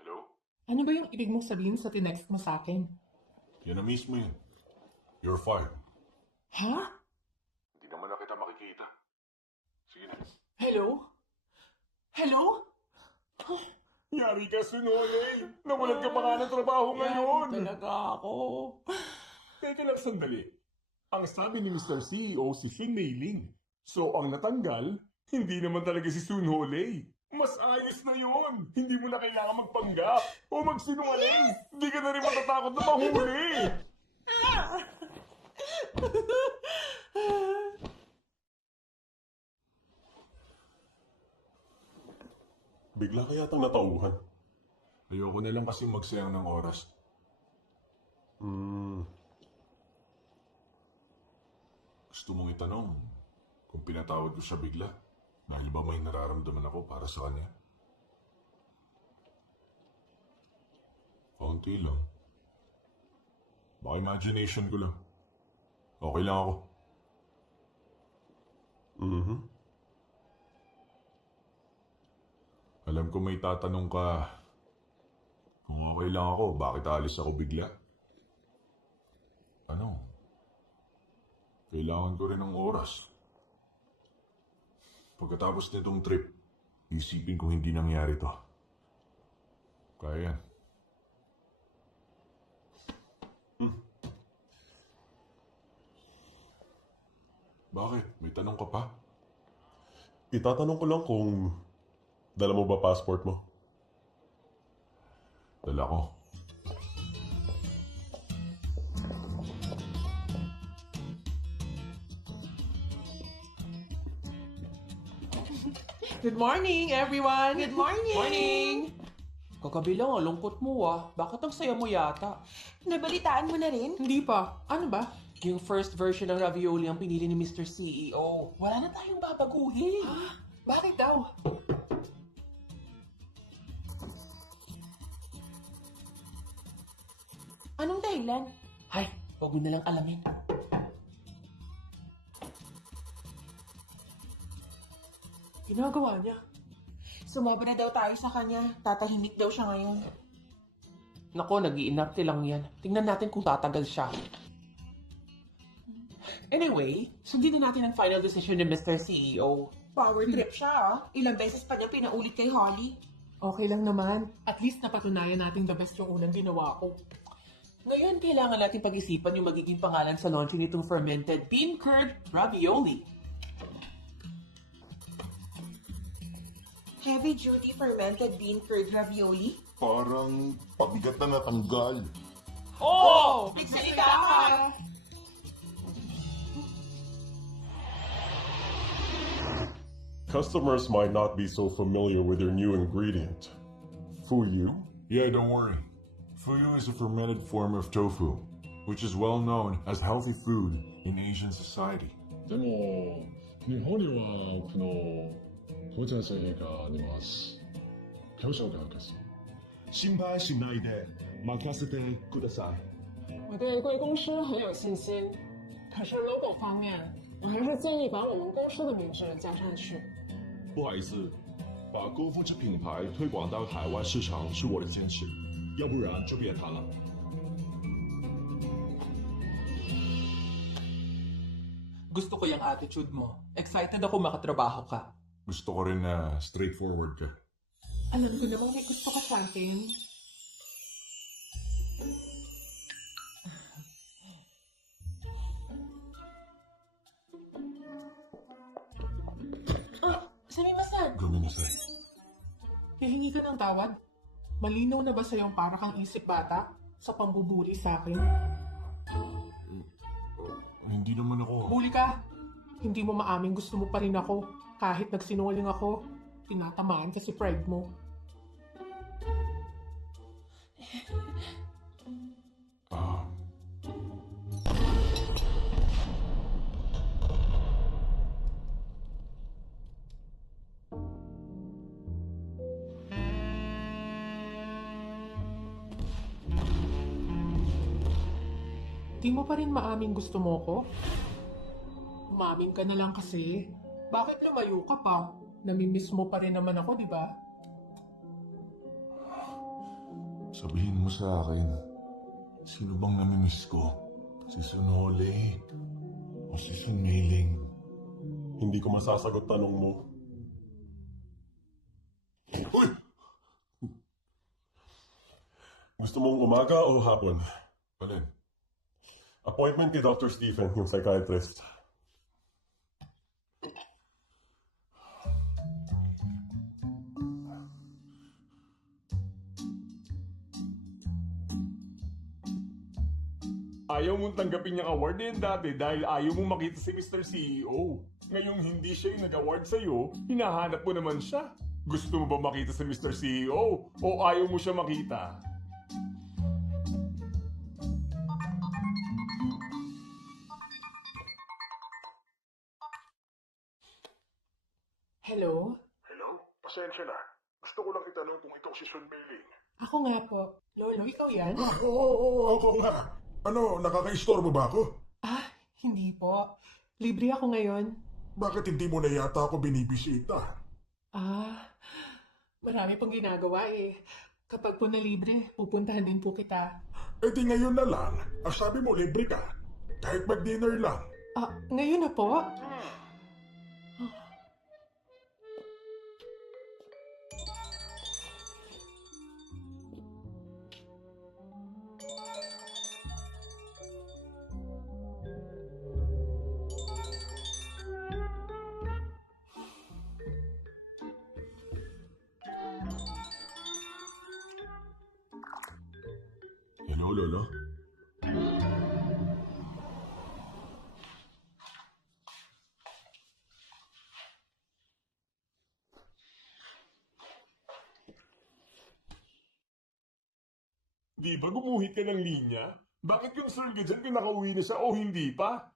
Hello? Ano ba yung ibig mong sabihin sa tinext mo sa akin? Yan na mismo yun. You're fired. Ha? Hindi naman na kita makikita. Sige na. Hello? Hello? Yari ka, Sunolay! Nawalan ka pa nga ng trabaho ngayon! Talaga ako. Teka lang sandali. Ang sabi ni Mr. CEO si Xin Meiling. So ang natanggal, hindi naman talaga si Sun Holei. Mas ayos na yun. Hindi mo na kailangan magpanggap o magsinungaling. Hindi ka na rin matatakot na mahuli. Bigla ka yatang natauhan. Ayoko na lang kasi magsayang ng oras. Gusto mong itanong kung pinatawad ko siya bigla dahil ba may nararamdaman ako para sa kanya? Kaunti lang. Baka imagination ko lang. Okay lang ako. Alam ko may tatanong ka kung okay lang ako, bakit alis ako bigla? Ano? Kailangan ko rin ng oras. Pagkatapos nitong trip, isipin kong hindi nangyari to. Kaya yan. Bakit? May tanong ka pa? Itatanong ko lang kung dala mo ba passport mo? Dala ko. Good morning, everyone! Good morning! Morning! Kakabilang, lungkot mo Bakit ang saya mo yata? Nabalitaan mo na rin? Hindi pa. Ano ba? Yung first version ng ravioli ang pinili ni Mr. CEO. Wala na tayong babaguhin. Bakit daw? Anong dahilan? Hay, huwag mo na lang alamin. Ginagawa niya. Sumobra daw tayo sa kanya. Tatahimik daw siya ngayon. Nako, nag-iinarte lang yan. Tingnan natin kung tatagal siya. Anyway, sundin na natin ang final decision ni Mr. CEO. Power trip siya Ilang beses pa niya pinaulit kay Holly. Okay lang naman. At least napatunayan natin the best yung unang ginawa ko. Ngayon, kailangan natin pag-isipan yung magiging pangalan sa launching nitong fermented bean curd ravioli. Heavy duty fermented bean curd ravioli? Parang pabigat na natanggal. Oh! Bigsalita ka! Customers might not be so familiar with your new ingredient. Fuyu? Yeah, don't worry. Fuyu is a fermented form of tofu, which is well known as healthy food in Asian society. でも日本にはこの放射性があります表彰がです心配しないで任せてください。我对贵公司很有信心，可是 logo 方面，我还是建议把我们公司的名字加上去。不好意思，把高峰这品牌推广到海外市场是我的坚持，要不然就别谈了。 Gusto ko yung attitude mo. Excited ako makatrabaho ka. Gusto ko rin na straightforward ka. Alam ko namang may gusto ka sa akin. Sumimasan! Ganun na sa'yo. Hihingi ka ng tawad? Malinaw na ba sa'yo para kang isip bata sa pambubuli sa akin? Hindi naman ako. Buli ka! Hindi mo maaming gusto mo pa rin ako. Kahit nagsinungaling ako, tinatamaan ka si pride mo. Ah, Di mo pa rin maaming gusto mo ko? Umaming ka na lang kasi. Bakit lumayo ka pa? namimiss mo pa rin naman ako, di ba? Sabihin mo sa akin, sino bang namimiss ko? Si Sunhole o si Sunmiling? Hindi ko masasagot tanong mo. Uy! Gusto mong umaga o hapon? Alin? Appointment kay Dr. Stephen, yung psychiatrist. Ayaw mong tanggapin yung award na yan dati dahil ayaw mong makita si Mr. CEO. Ngayong hindi siya yung nag-award sa'yo, hinahanap mo naman siya. Gusto mo ba makita si Mr. CEO o ayaw mo siya makita? Hello? Hello? Pasensya na. Gusto ko lang itanong kung ikaw si Sun Meiling. Ako nga po. Lolo, ikaw yan? Oo, ako nga. Ano, nakaka-istorbo ba ako? Ah, hindi po. Libre ako ngayon. Bakit hindi mo na yata ako binibisita? Ah, marami pong ginagawa eh. Kapag po na libre, pupuntahan din po kita. Eh di ngayon na lang. Ang sabi mo, libre ka. Kahit mag-dinner lang. Ah, ngayon na po? Hello, Lolo? Di ba gumuhit ka ng linya? Bakit yung sir ka dyan pinakauwi na siya o hindi pa?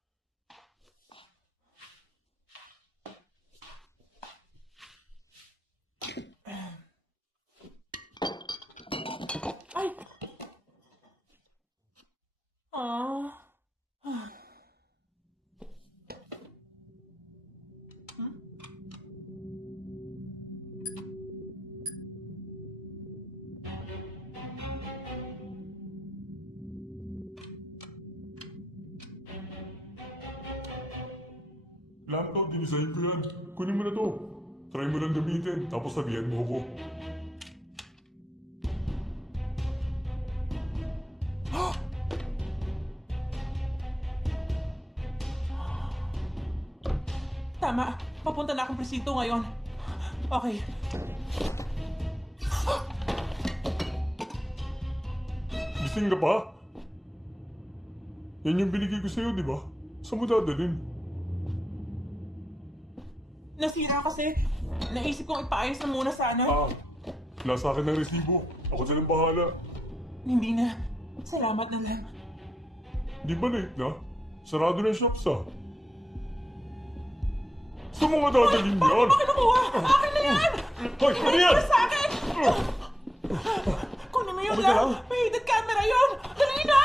Ay! Ah. Laptop, dinisign ko yan. Kunin mo na to. Try mo lang gamitin, tapos sabihan mo ako. Tama. Papunta na akong presinto ngayon. Okay. Gising ka pa? Yan yung binigay ko sa'yo, di ba? Saan mo dadalhin? Nasira kasi. Naisip kong ipaayos na muna sana. Ah, nasa akin ang resibo. Ako silang bahala. Hindi na. Salamat na lang. Di ba late na? Sarado na yung shops ah. Saan mo nga dadalhin yan? Kinukuha! Akin na yan! Hoy, ano yan? Sa akin! Kunin mo yun Okay ka lang! lang? May hidden camera yun! Dali na!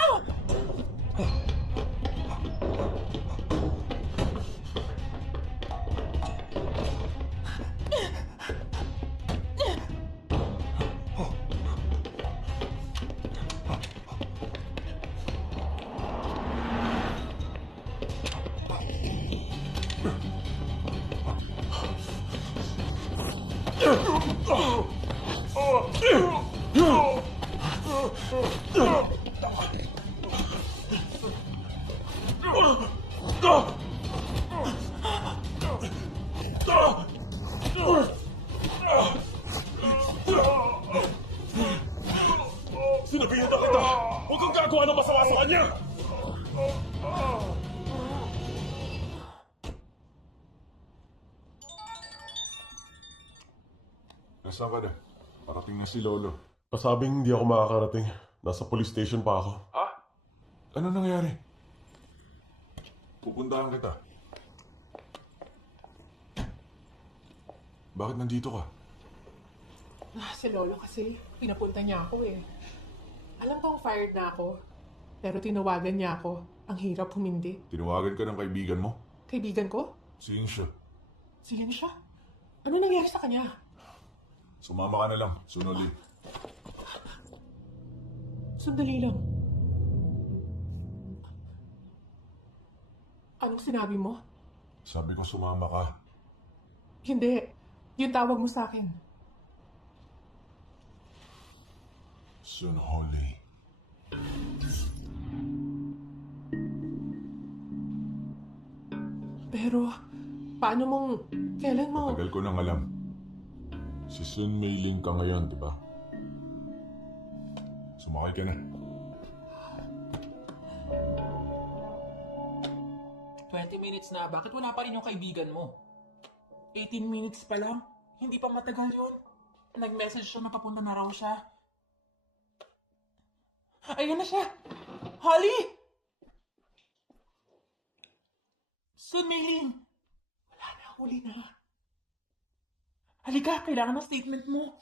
Sinabihan na kita! Huwag kang gagawa ng masama sa kanya! Nasaan ka na? Parating na si Lolo. Pasabing hindi ako makakarating. Nasa police station pa ako. Ah? Ano nangyari? Pupuntahan kita. Bakit nandito ka? Ah, si Lolo kasi, pinapunta niya ako eh. Alam kong fired na ako. Pero tinawagan niya ako. Ang hirap humindi. Tinawagan ka ng kaibigan mo? Kaibigan ko? Sino siya? Sino siya? Ano nangyari sa kanya? Sumama ka na lang, Sunoli. Sandali lang. Anong sinabi mo? Sabi ko sumama ka. Hindi. Yung tawag mo sa akin. Sunholi. Pero, paano mong... Kailan mo... Tagal ko nang alam. Si Sun Meiling ka ngayon, di ba? Sumakay ka na. 20 minutes na. Bakit wala pa rin yung kaibigan mo? 18 minutes pa lang? Hindi pa matagal yun. Nag-message siya na papunta na raw siya. Ayun na siya! Holly! Sun Meiling! Wala na, huli na. Halika, kailangan ng statement mo.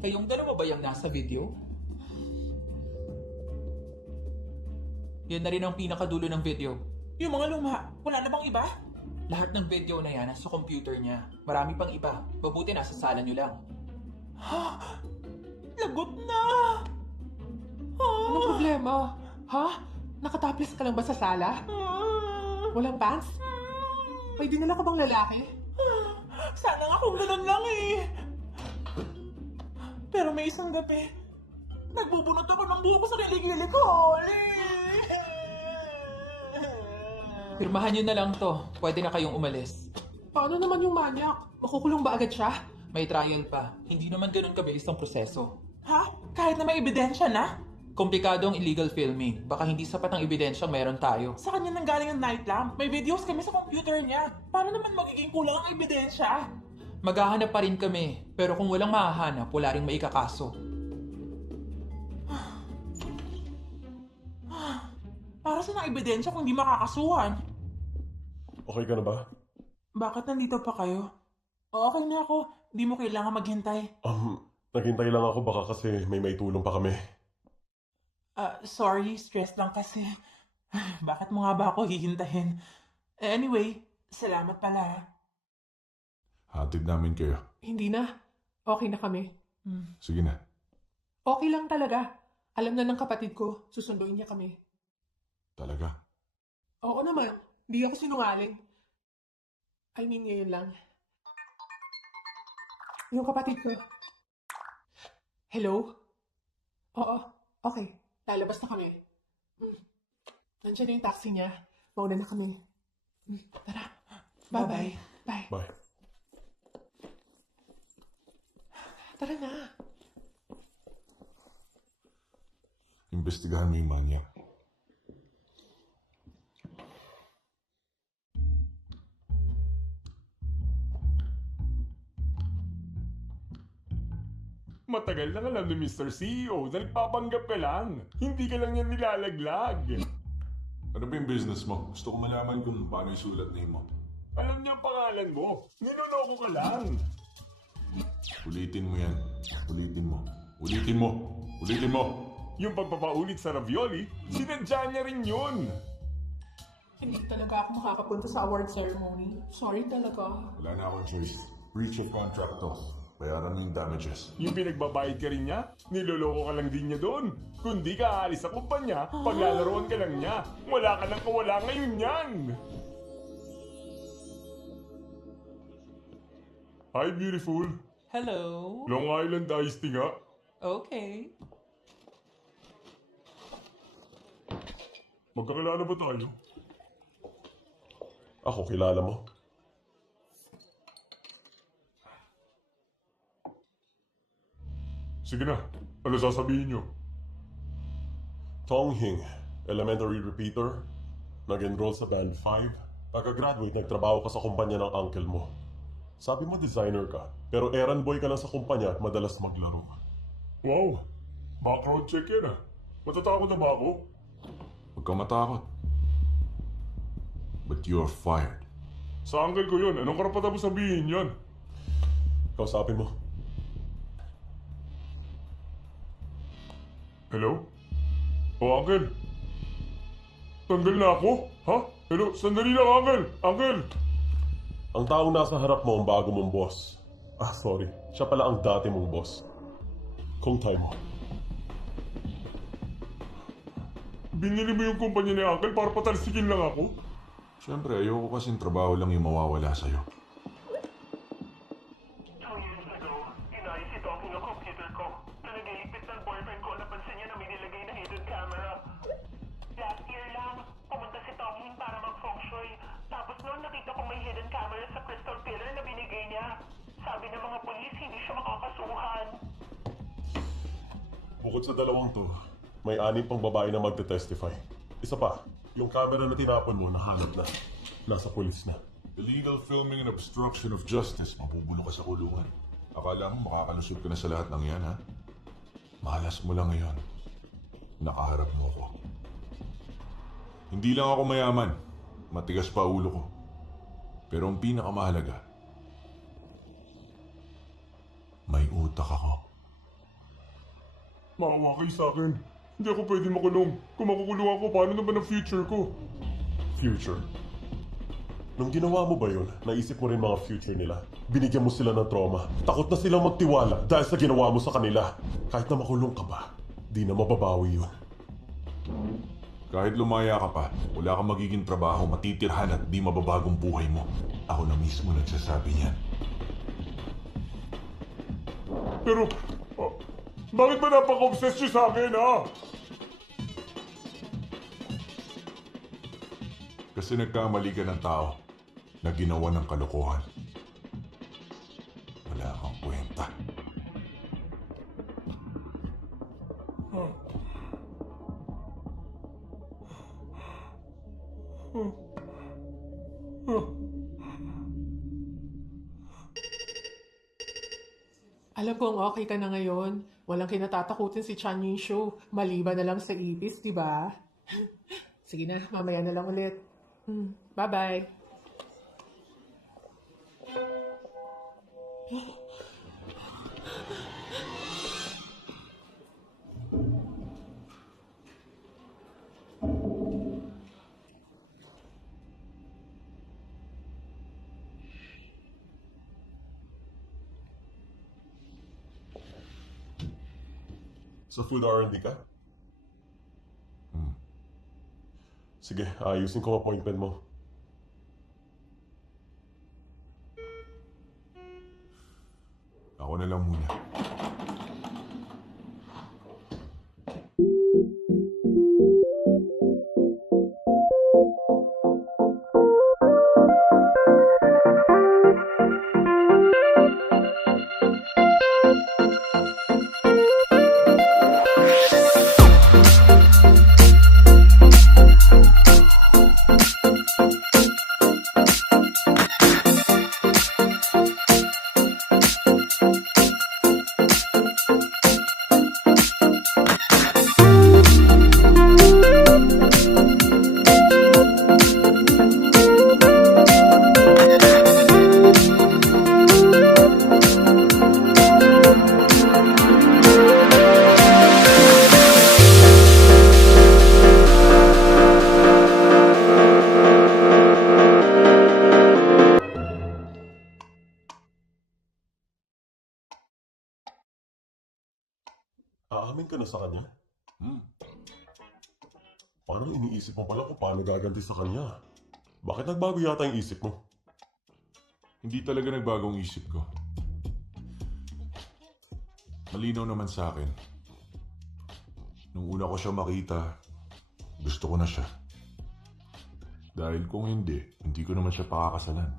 Kayong dalawa ba yung nasa video? Yan na rin ang pinakadulo ng video. Yung mga luma, wala na bang iba? Lahat ng video na yan nasa computer niya. Marami pang iba. Mabuti nasa sala niyo lang. Ha? Lagot na! Anong problema? Ha? Nakataples ka lang ba sa sala? Walang pants? May dinala ka bang lalaki? Sana nga kung ganun lang eh. Pero may isang gabi, nagbubunot ako ng buhok ko sa kilig-kilig ko. Pirmahan niyo na lang to. Pwede na kayong umalis. Paano naman yung manyak? Makukulong ba agad siya? May trial pa. Hindi naman ganun kabilis ang proseso. Ha? Kahit na may ebidensya na? Komplikado ang illegal filming. Baka hindi sapat ang ebidensyang meron tayo. Sa kanya nanggaling ang night lamp. May videos kami sa computer niya. Paano naman magiging kulang ang ebidensya? Maghahanap pa rin kami. Pero kung walang mahahanap, wala rin maikakaso. Para saan ang ebidensya kung di makakasuhan? Okay ka na ba? Bakit nandito pa kayo? Okay na ako. Di mo kailangan maghintay. Naghintay lang ako baka kasi may maitulong pa kami. Sorry, stress lang kasi. Bakit mo nga ba ako hihintahin? Anyway, salamat pala. Hatid namin kayo. Hindi na. Okay na kami. Sige na. Okay lang talaga. Alam na ng kapatid ko, susunduin niya kami. Talaga? Oo naman. Di ako sinungaling. I mean, ngayon lang. Yung kapatid ko. Hello? Oo. Okay. Lalabas na kami. Nandiyan na yung taxi niya. Mauna na kami. Tara. Bye-bye. Bye. Bye. Tara na. Imbestigahan mo yung manyak. Matagal na alam ni Mr. CEO na nagpapanggap ka lang. Hindi ka lang yan nilalaglag. Ano ba yung business mo? Gusto ko malaman kung paano isulat name mo. Alam niya ang pangalan mo. Niloloko ka lang. Ulitin mo yan. Ulitin mo. Ulitin mo. Ulitin mo. Yung pagpapaulit sa ravioli, sinadya niya rin yun. Hindi talaga ako makakapunta sa award ceremony. Sorry talaga. Wala na akong choice. Breach of contract to. Bayaran mo yung damages. Yung pinagbabayad ka rin niya, niloloko ka lang din niya doon. Kung di ka aalis sa kumpanya, paglalaroan ka lang niya. Wala ka nang kawala ngayon yan. Hi, beautiful. Hello? Long Island iced tea nga. Okay. Magkakilala ba tayo? Ako, kilala mo. Sige na, ano sasabihin niyo? Tong Hing, elementary repeater, nag-enroll sa Band 5. Pagka-graduate, nagtrabaho ka sa kumpanya ng uncle mo. Sabi mo designer ka, pero errand boy ka lang sa kumpanya at madalas maglaro. Wow, background check yan ah. Matatakot na ba ako? Huwag kang matakot. But you're fired. Sa uncle ko yun, anong karapatan mo sabihin yan? Kausapin mo. Hello? Oh, Uncle. Tanggal na ako? Ha? Hello? Sandali lang, Uncle! Uncle! Ang taong nasa harap mo ang bago mong boss. Ah, sorry. Siya pala ang dati mong boss. Kung tayo mo. Binili mo yung kumpanya ni Uncle para patalsikin lang ako? Siyempre, ayoko kasing trabaho lang yung mawawala sa'yo. 2 years ago, inayos ito ang yung computer ko. Na nagliligpit ng boyfriend ko, napansin niya na may nilagay na hidden camera. Last year lang, pumunta si Tonghin para mag-feng shui. Tapos noon nakita ko may hidden camera sa crystal pillar na binigay niya. Sabi ng mga polis, hindi siya makakasuhan. Bukod sa dalawang to, may 6 pang babae na magte-testify. Isa pa, yung camera na tinapon mo, nahanap na. Nasa pulis na. Illegal filming and obstruction of justice. Mabubulong ka sa kulungan. Akala mo makakalusot ka na sa lahat ng yan, ha? Malas mo lang ngayon. Nakaharap mo ako. Hindi lang ako mayaman. Matigas pa ulo ko. Pero ang pinakamahalaga, may utak ako. Maawa kayo sa akin. Hindi ako pwede makulong. Kung makukulong ako, paano naman ang future ko? Future. Nung ginawa mo ba yun, naisip mo rin mga future nila. Binigyan mo sila ng trauma. Takot na silang magtiwala dahil sa ginawa mo sa kanila. Kahit na makulong ka pa, di na mababawi yun. Kahit lumaya ka pa, wala kang magiging trabaho, matitirhan at di mababagong buhay mo. Ako na mismo nagsasabi niyan. Pero, bakit ba napaka-obsessed siya sa akin, ha? Kasi nagkamali ka ng tao na ginawa ng kalokohan. Wala kang kwenta. Alam kong okay ka na ngayon. Walang kinatatakutin si Chan Ying-shu. Maliban na lang sa ipis, di ba? Sige na, mamaya na lang ulit. Bye-bye. Sa food R&D ka? Sige, ayusin ko ang appointment mo. Ako na lang muna. Aamin ka na sa kanya? Parang iniisip mo pala kung paano gaganti sa kanya. Bakit nagbago yata yung isip mo? Hindi talaga nagbagong isip ko. Malinaw naman sa akin. Nung una ko siya makita, gusto ko na siya. Dahil kung hindi ko naman siya pakakasalan.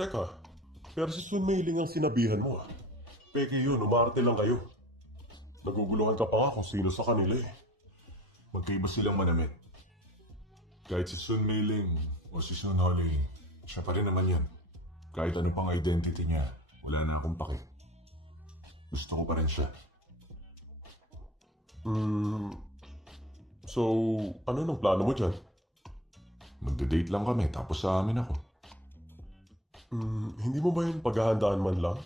Teka, pero si Sun Meiling ang sinabihan mo. Peke yun, umarte lang kayo. Naguguluhan ka pa nga kung sino sa kanila eh. Magkaiba silang manamit. Kahit si Sun Meiling o si Sun Holly, siya pa rin naman yan. Kahit ano pang identity niya, wala na akong pake. Gusto ko pa rin siya. So, ano nang plano mo dyan? Magde-date lang kami tapos sa amin ako. Hindi mo ba yun paghahandaan man lang?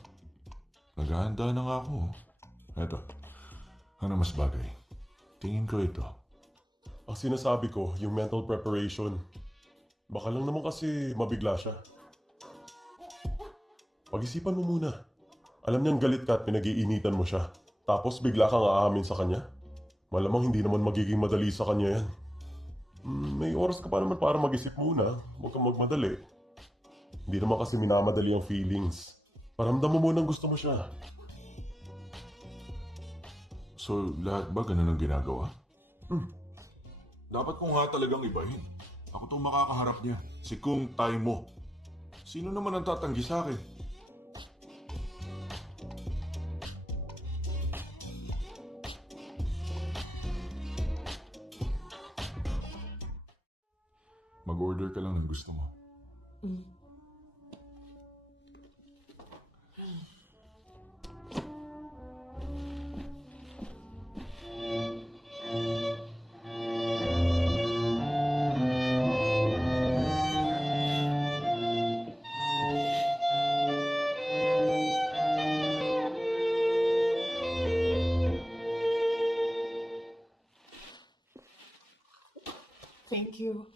Naghahanda na nga ako. Eto, ano mas bagay? Tingin ko ito. Ang sinasabi ko, yung mental preparation. Baka lang naman kasi mabigla siya. Pag-isipan mo muna. Alam niyang galit ka at pinag-iinitan mo siya. Tapos bigla kang aamin sa kanya. Malamang hindi naman magiging madali sa kanya yan. May oras ka pa naman para mag-isip muna. Huwag kang magmadali. Hindi naman kasi minamadali ang feelings. Paramdam mo munang gusto mo siya. So, lahat ba ganun ang ginagawa? Dapat ko nga talagang ibahin. Ako tong makakaharap niya. Si Kung Tai mo. Sino naman ang tatanggi sa akin? Mag-order ka lang ng gusto mo. Thank you.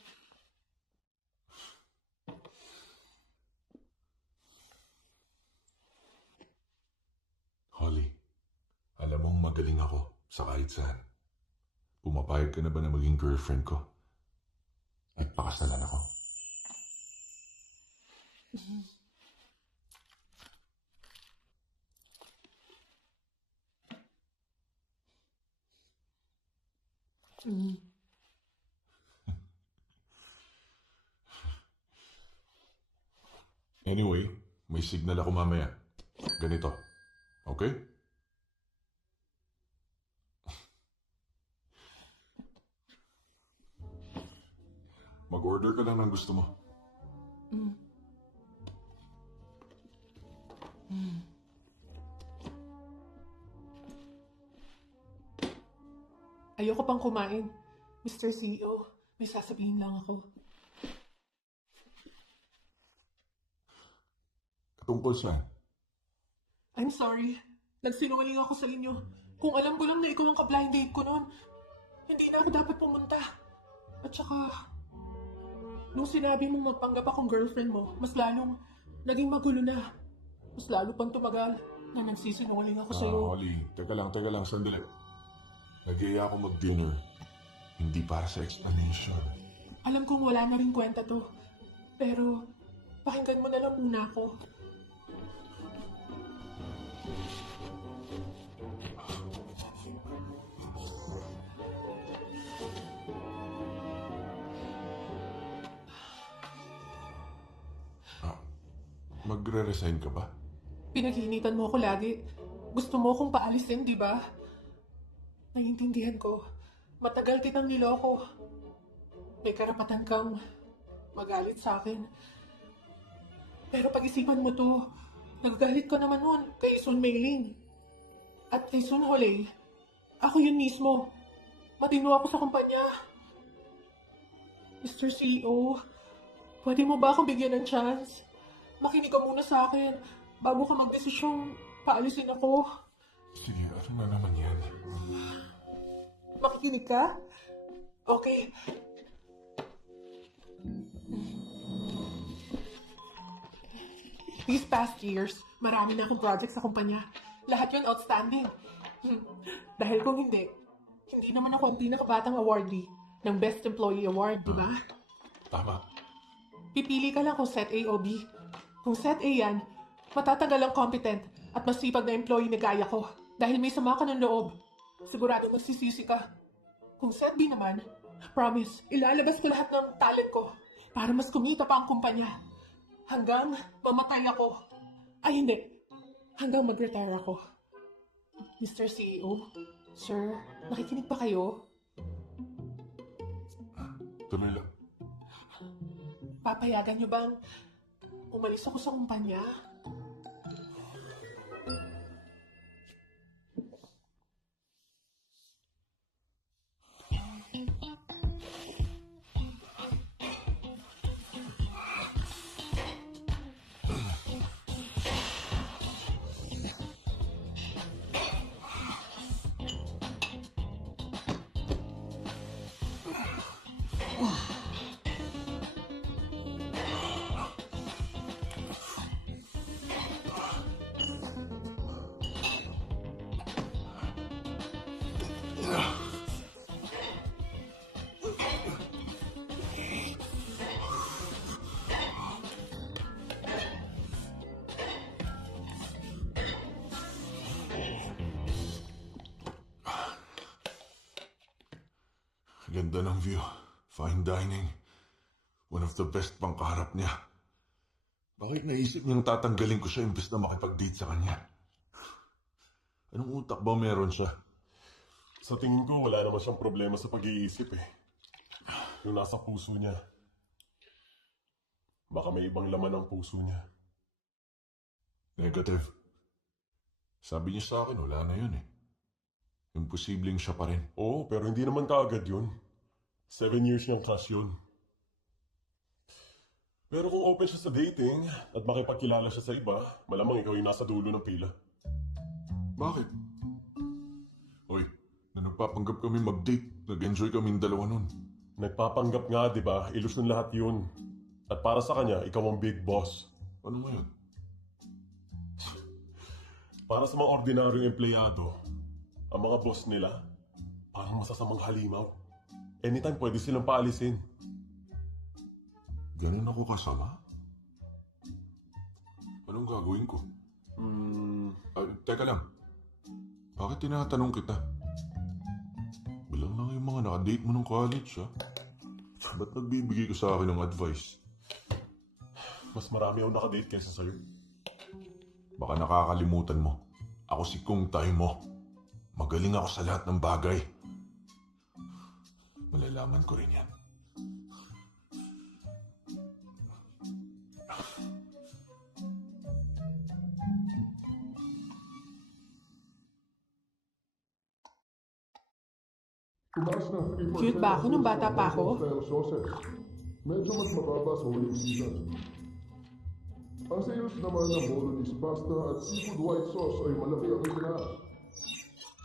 Holly, alam mong magaling ako sa kahit saan. Pumapayag ka na ba na maging girlfriend ko? At pakasalan ako. Anyway, may signal ako mamaya. Ganito. Okay? Mag-order ka lang ng gusto mo. Ayoko pang kumain. Mr. CEO, may sasabihin lang ako. Tungkol saan? I'm sorry. Nagsinungaling ako sa inyo. Kung alam ko lang na ikaw ang ka-blind date ko noon, hindi na ako dapat pumunta. At saka, nung sinabi mong magpanggap akong girlfriend mo, mas lalong naging magulo na. Mas lalo pang tumagal na nagsisinungaling ako sa'yo. Holly, teka lang, sandali. Nag-iaya ako mag-dinner. Hindi para sa explanation. Alam kong wala na rin kwenta to. Pero, pakinggan mo na lang muna ako. Magre-resign ka ba? Pinaghihinitan mo ako lagi. Gusto mo akong paalisin, di ba? Naiintindihan ko. Matagal kitang niloko. May karapatan kang magalit sa akin. Pero pag-isipan mo to, nagagalit ko naman nun kay Sun Meiling. At kay Sun Holei. Ako yun mismo. Matino ako sa kumpanya. Mr. CEO, pwede mo ba akong bigyan ng chance? Makinig ka muna sa akin bago ka magdesisyong paalisin ako. Sige, ano na naman yan? Makikinig ka? Okay. These past years, marami na akong projects sa kumpanya. Lahat yun outstanding. Dahil kung hindi naman ako ang pinakabatang awardee ng Best Employee Award, di ba? Tama. Pipili ka lang kung set A o B. Kung set A yan, matatagal ang competent at masipag na employee na gaya ko dahil may sama ka ng loob. Sigurado magsisisi ka. Kung set B naman, promise, ilalabas ko lahat ng talent ko para mas kumita pa ang kumpanya. Hanggang mamatay ako. Ay hindi, hanggang mag-retire ako. Mr. CEO, sir, nakikinig pa kayo? Tuloy lang. Papayagan niyo bang umalis ako sa kumpanya? Ganda ng view. Fine dining. One of the best pang kaharap niya. Bakit naisip niyang tatanggalin ko siya imbes na makipag-date sa kanya? Anong utak ba meron siya? Sa tingin ko, wala naman siyang problema sa pag-iisip eh. Yung nasa puso niya. Baka may ibang laman ang puso niya. Negative. Sabi niya sa akin, wala na yun eh. Imposibleng siya pa rin. Oo, pero hindi naman kaagad yun. 7 years niyang crush yun. Pero kung open siya sa dating at makipagkilala siya sa iba, malamang ikaw yung nasa dulo ng pila. Bakit? Oy, na nagpapanggap kami mag-date, nag-enjoy kaming dalawa nun. Nagpapanggap nga, di ba? Ilusyon lahat yun. At para sa kanya, ikaw ang big boss. Ano mo yun? Para sa mga ordinaryong empleyado, ang mga boss nila, parang masasamang halimaw. Anytime pwede silang paalisin. Ganun ako kasama? Anong gagawin ko? Teka lang. Bakit tinatanong kita? Bilang lang yung mga nakadate mo nung college, ha? Ba't nagbibigay ka sa akin ng advice? Mas marami akong nakadate kaysa sa'yo. Baka nakakalimutan mo. Ako si Kung Tay mo. Magaling ako sa lahat ng bagay. Malalaman ko rin yan. Tumaas ng 3% Cute ba ako nung bata pa ako? style sauces. Medyo mas mababa sa huling season. Ang sales naman ng bolognese pasta at seafood white sauce ay malaki ang itinaas.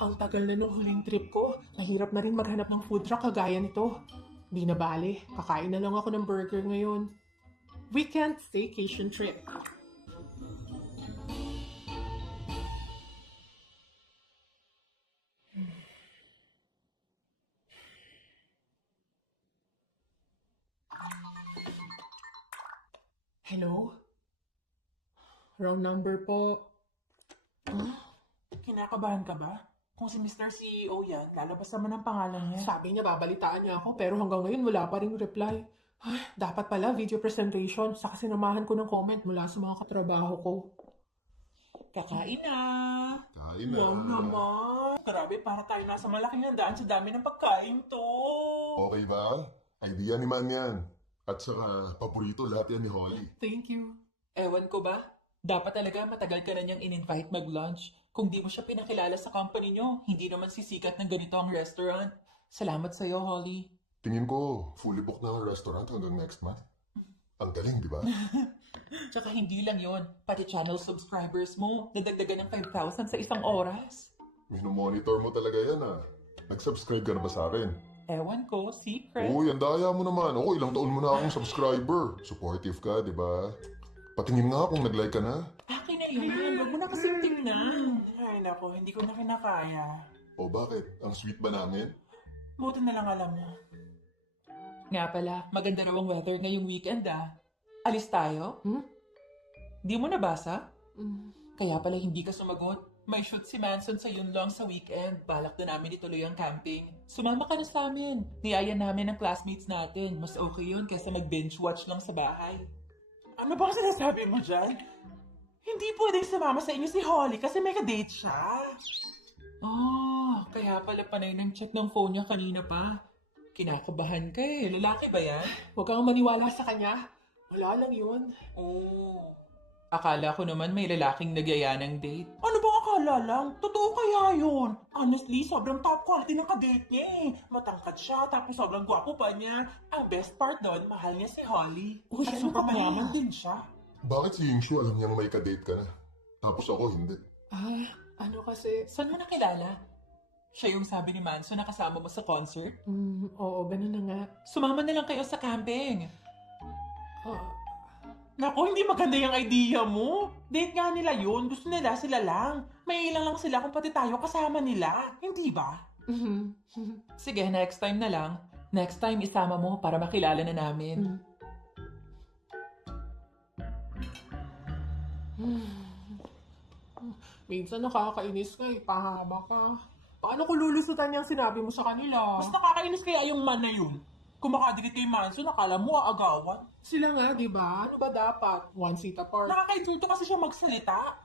Ang tagal na nung huling trip ko. Mahirap na rin maghanap ng food truck kagaya nito. Di na bale. Kakain na lang ako ng burger ngayon. Weekend staycation trip. Hello? Wrong number po. Kinakabahan ka ba? Kung si Mr. CEO yan, lalabas naman ang pangalan niya. Sabi niya babalitaan niya ako pero hanggang ngayon wala pa ring reply. Ay, dapat pala video presentation saka sinamahan ko ng comment mula sa mga katrabaho ko. Kakain na! Kain na. Wow naman! Grabe, para tayo nasa malaking handaan sa dami ng pagkain to. Okay ba? Idea ni Man yan. At saka, paborito lahat yan ni Holly. Thank you. Ewan ko ba? Dapat talaga matagal ka na niyang in-invite mag-lunch. Kung di mo siya pinakilala sa company niyo, hindi naman sisikat ng ganito ang restaurant. Salamat sa'yo, Holly. Tingin ko, fully booked na ang restaurant hanggang next month. Ang galing, di ba? Tsaka hindi lang yon, pati channel subscribers mo, nadagdagan ng 5,000 sa isang oras. Minomonitor mo talaga yan, ah. Nag-subscribe ka na ba sa akin? Ewan ko, secret. Oo, yan daya mo naman. Ako, ilang taon mo na akong subscriber. Supportive ka, di ba? Patingin nga kung nag-like ka na. Akin na yun, huwag mo na kasing tingnan. Ay nako, hindi ko na kinakaya. O bakit? Ang sweet ba namin? Buti na lang alam mo. Nga pala, maganda raw ang weather ngayong weekend ah. Alis tayo? Di mo nabasa? Kaya pala hindi ka sumagot. May shoot si Manson sa Yunlong sa weekend. Balak na namin ituloy ang camping. Sumama ka na sa amin. Niyaya namin ang classmates natin. Mas okay yun kaysa mag-binge watch lang sa bahay. Ano ba ang sinasabi mo dyan? Hindi pwedeng sumama sa inyo si Holly kasi may ka-date siya. Kaya pala panay ng check ng phone niya kanina pa. Kinakabahan ka eh. Lalaki ba yan? Huwag kang maniwala sa kanya. Wala lang yun. Akala ko naman may lalaking nagyaya ng date. Ano bang akala lang? Totoo kaya yun? Honestly, sobrang top quality ng kadate niya eh. Matangkad siya, tapos sobrang gwapo pa niya. Ang best part doon, mahal niya si Holly. Uy, At ano super ka ba? mayaman din siya. Bakit si Yingshu alam niyang may ka-date ka na? Tapos ako hindi. Ano kasi? Saan mo nakilala? Siya yung sabi ni Manso na kasama mo sa concert? Oo, ganun na nga. Sumama na lang kayo sa camping. Ah, Naku, hindi maganda yung idea mo. Date nga nila yun. Gusto nila sila lang. May ilang lang sila kung pati tayo kasama nila. Hindi ba? Sige, next time na lang. Next time isama mo para makilala na namin. Minsan nakakainis ka eh. Pahaba ka. Paano ko lulusutan yung sinabi mo sa kanila? Mas nakakainis kaya yung man na yun. Kung makadikit kay Manson, akala mo aagawan. Sila nga, di ba? Ano ba dapat? One seat apart. Nakakainsulto kasi siya magsalita.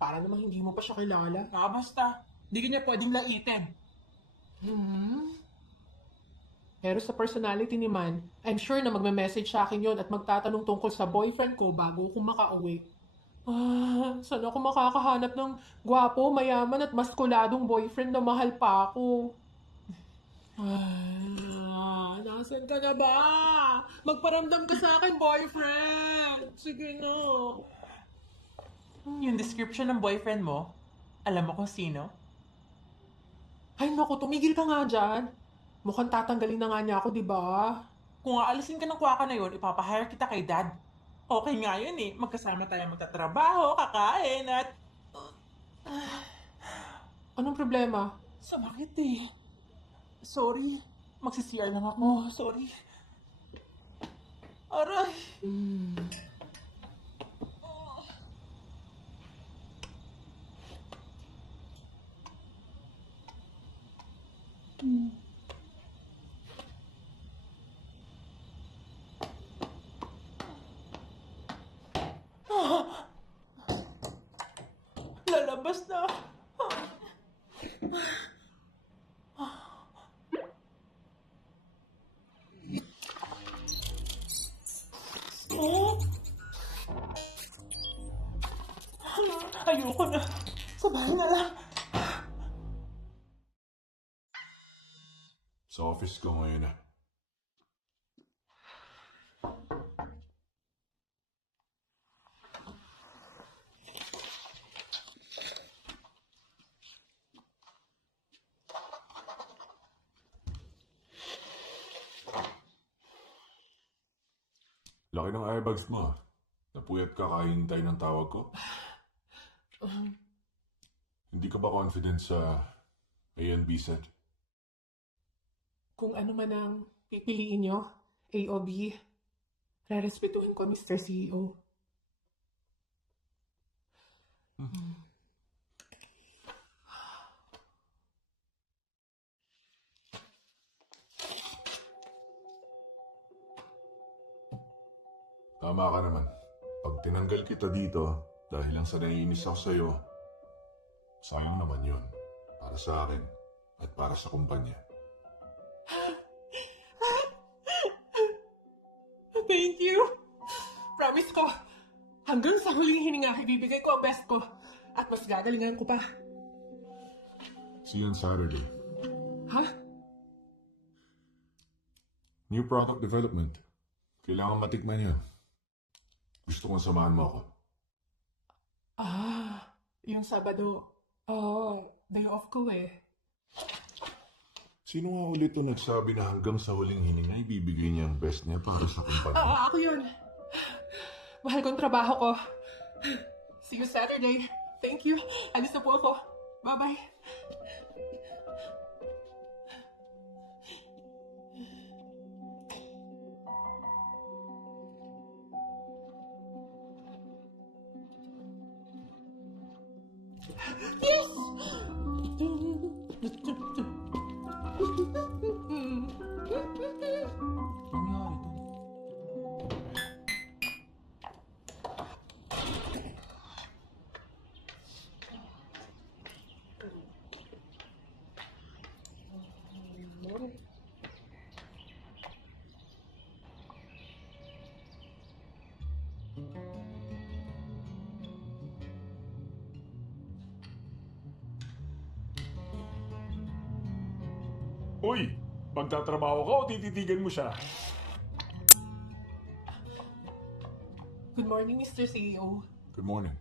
Para namang hindi mo pa siya kilala. Basta. Hindi ka niya pwedeng laitin. Pero sa personality ni Man, I'm sure na magme-message sa akin yon at magtatanong tungkol sa boyfriend ko bago ko makauwi. Saan ako makakahanap ng gwapo, mayaman at maskuladong boyfriend na mahal pa ako? Nasaan ka na ba? Magparamdam ka sa akin, boyfriend! Sige na. Yung description ng boyfriend mo, alam mo kung sino? Ay naku, tumigil ka nga dyan. Mukhang tatanggalin na nga niya ako, di ba? Kung aalisin ka ng kwaka na yun, ipapahire kita kay dad. Okay nga yun eh. Magkasama tayo magtatrabaho, kakain at... Anong problema? Sumakit eh. Sorry. Magsisiyar lang ako. Sorry. Aray. Lalabas na. Ayoko na. Sa bahay na lang. Sa office ko ngayon ah. Laki ng eyebags mo ah. Napuyat ka kahihintay ng tawag ko? Hindi ka ba confident sa A and B set? Kung ano man ang pipiliin nyo, A o B, rerespetuhin ko, Mr. CEO. Tama ka naman. Pag tinanggal kita dito, dahil lang sa naiinis ako sa'yo, sayang naman yun. Para sa akin at para sa kumpanya. Thank you! Promise ko, hanggang sa huling hininga, ibibigay ko ang best ko. At mas gagalingan ko pa. See you on Saturday. Ha? New product development. Kailangan matikman yan. Gusto kong samahan mo ako. Yung Sabado. Day off ko eh. Sino nga ulit ito nagsabi na hanggang sa huling hininga ibibigay niya ang best niya para sa kumpanya? Ako yun. Mahal kong trabaho ko. See you Saturday. Thank you. Alis na po ako. Bye-bye. Uy, magtatrabaho ka o tititigan mo siya? Good morning, Mr. CEO. Good morning.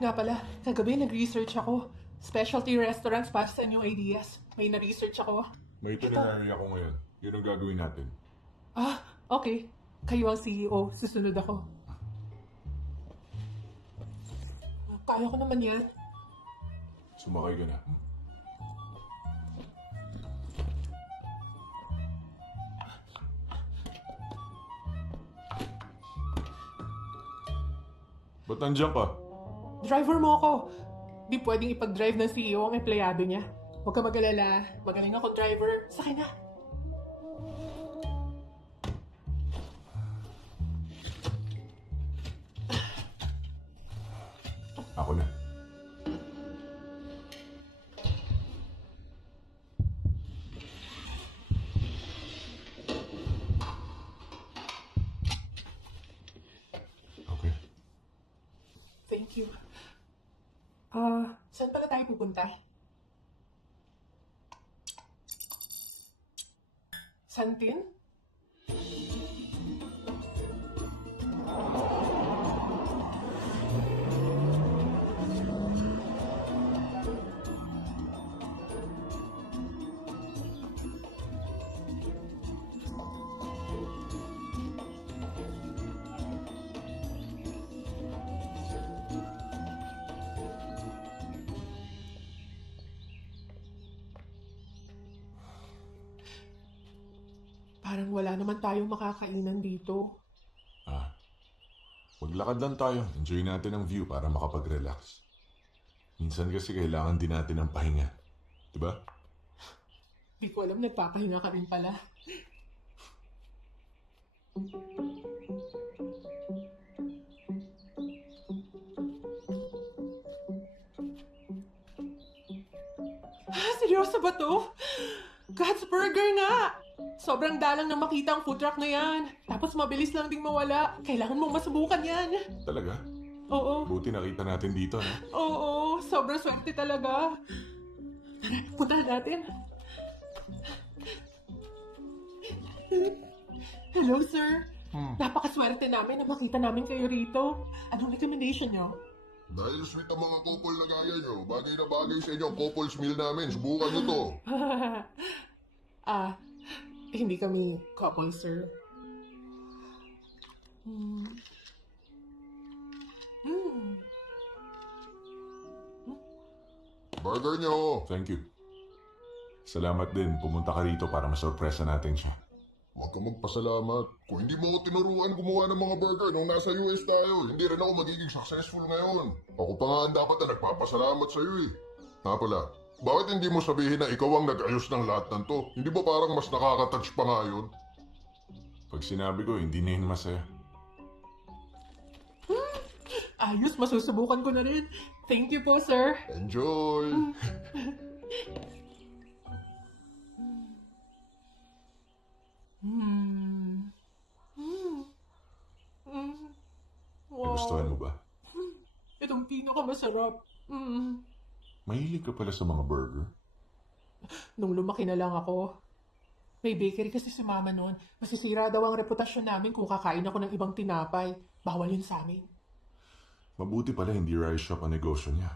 Nga pala, kagabi nag-research ako. Specialty restaurants para sa new ideas. May na-research ako. May itinerary ako ngayon. Yun ang gagawin natin. Okay. Kayo ang CEO. Susunod ako. Kaya ko naman yan. Sumakay ka na. Ba't nandiyan ka? Driver mo ako. Di pwedeng ipag-drive ng CEO ang empleyado niya. Huwag ka mag-alala. Magaling akong driver. Sakay na. Ako na. Okay. Thank you. Saan pala tayo pupunta? Santin? Parang wala naman tayong makakainan dito. Maglakad lang tayo. Enjoy natin ang view para makapag-relax. Minsan kasi kailangan din natin ng pahinga. Diba? Di ko alam, nagpapahinga ka rin pala. Seryoso ba to? God's Burger nga! Sobrang dalang na makita ang food truck na yan. Tapos mabilis lang ding mawala. Kailangan mong masubukan yan. Talaga? Oo. Buti nakita natin dito, no? Oo, sobrang swerte talaga. Tara, puntahan natin. Hello, sir. Napakaswerte namin na makita namin kayo rito. Anong recommendation nyo? Dahil sweet ang mga couple na gaya nyo, bagay na bagay sa inyo ang couple's meal namin. Subukan nyo to. Hindi kami couple, sir. Burger nyo. Thank you. Salamat din. Pumunta ka rito para masurpresa natin siya. Huwag kang magpasalamat. Kung hindi mo ako tinuruan gumawa ng mga burger nung nasa US tayo, hindi rin ako magiging successful ngayon. Ako pa nga ang dapat na nagpapasalamat sa'yo eh. Nga pala, bakit hindi mo sabihin na ikaw ang nag-ayos ng lahat ng to? Hindi ba parang mas nakaka-touch pa nga yun? Pag sinabi ko, hindi na yun masaya. Ayos, masusubukan ko na rin. Thank you po, sir. Enjoy! Wow. Nagustuhan mo ba? Itong pinakamasarap. Mahilig ka pala sa mga burger? Nung lumaki na lang ako, may bakery kasi si mama noon. Masisira daw ang reputasyon namin kung kakain ako ng ibang tinapay. Bawal yun sa amin. Mabuti pala hindi rice shop ang negosyo niya.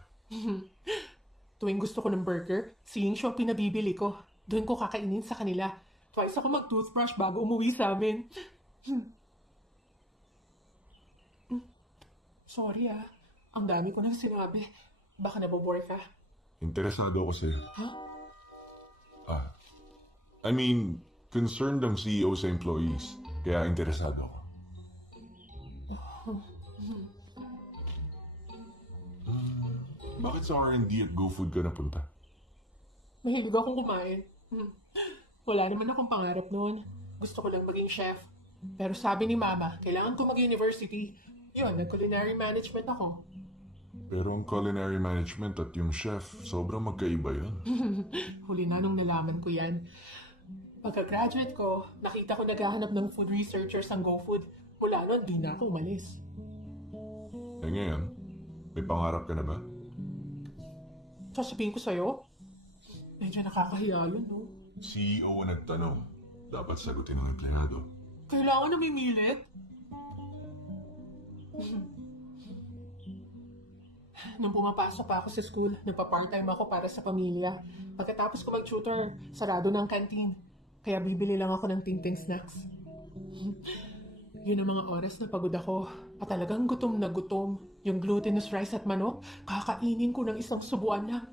Tuwing gusto ko ng burger, siying siya ang pinabibili ko. Doon ko kakainin sa kanila. Twice ako mag-toothbrush bago umuwi sa amin. Sorry ang dami ko nang sinabi. Baka nabobore ka. Interesado ako sa'yo. Ha? I mean, concerned ang CEO sa employees. Kaya interesado ako. Bakit sa R&D at GoFood ka napunta? Mahilig akong kumain. Wala naman akong pangarap noon. Gusto ko lang maging chef. Pero sabi ni mama, kailangan ko mag-university. Yun, nag-culinary management ako. Pero ang culinary management at yung chef, sobrang magkaiba yun. Huli na nung nalaman ko yan. Pagka-graduate ko, nakita ko naghahanap ng food researchers ang GoFood. Mula nun, di na ako umalis. Eh ngayon, may pangarap ka na ba? Sasabihin ko sa'yo, medyo nakakahiya yun, no? CEO ang nagtanong. Dapat sagutin ng empleyado. Kailangan na may milit. Nung pumapasok pa ako sa school, nagpa-part-time ako para sa pamilya. Pagkatapos ko mag-tutor, sarado ng canteen. Kaya bibili lang ako ng ting-ting snacks. Yun ang mga oras na pagod ako. At talagang gutom na gutom. Yung glutinous rice at manok, kakainin ko ng isang subuan lang.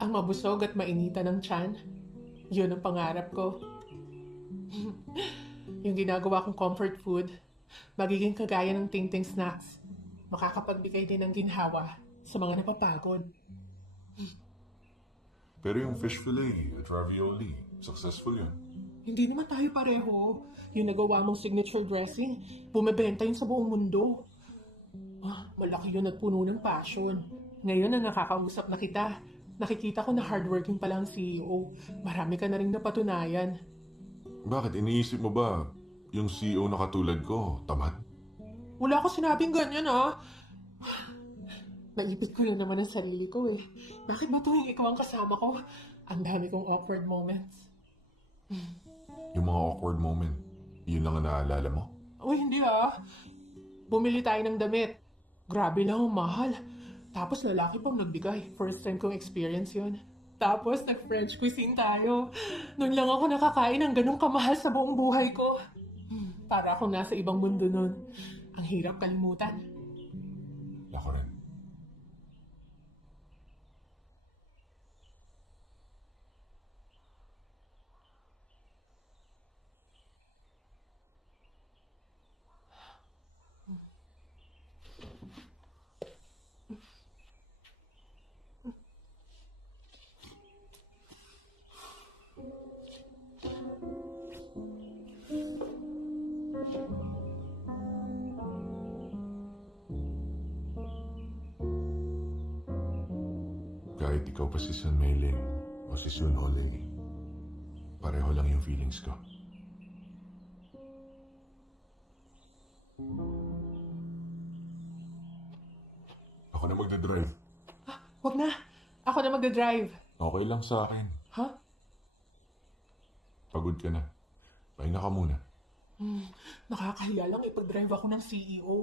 Ang mabusog at mainitan ng tiyan, yun ang pangarap ko. Yung ginagawa kong comfort food, magiging kagaya ng ting-ting snacks. Makakapagbigay din ng ginhawa sa mga napapagod. Pero yung fish fillet at ravioli, successful yun. Hindi naman tayo pareho. Yung nagawa mong signature dressing, bumebenta yun sa buong mundo. Malaki yun at puno ng passion. Ngayon na nakakausap na kita, nakikita ko na hardworking pala ang CEO. Marami ka na rin napatunayan. Bakit? Iniisip mo ba yung CEO na katulad ko, tamad? Wala ko sinabing ganyan, ha? Naipit ko lang naman ang sarili ko, eh. Bakit ba tuwing ikaw ang kasama ko, ang dami kong awkward moments? Yung mga awkward moment, yun lang ang naalala mo? Uy, hindi, ha? Bumili tayo ng damit. Grabe lang ang mahal. Tapos lalaki pang nagbigay. First time kong experience yun. Tapos nag-French cuisine tayo. Noon lang ako nakakain ng ganong kamahal sa buong buhay ko. Para akong nasa ibang mundo nun. Ang hirap kalimutan. Ako rin. Kahit ikaw pa si Sun Mei Ling o si Sun Ho Lei, pareho lang yung feelings ko. Ako na magdadrive. Wag na. Ako na magdadrive. Okay lang sa akin. Ha? Pagod ka na. Pahinga ka muna. Nakakahiya lang ipag-drive ako ng CEO.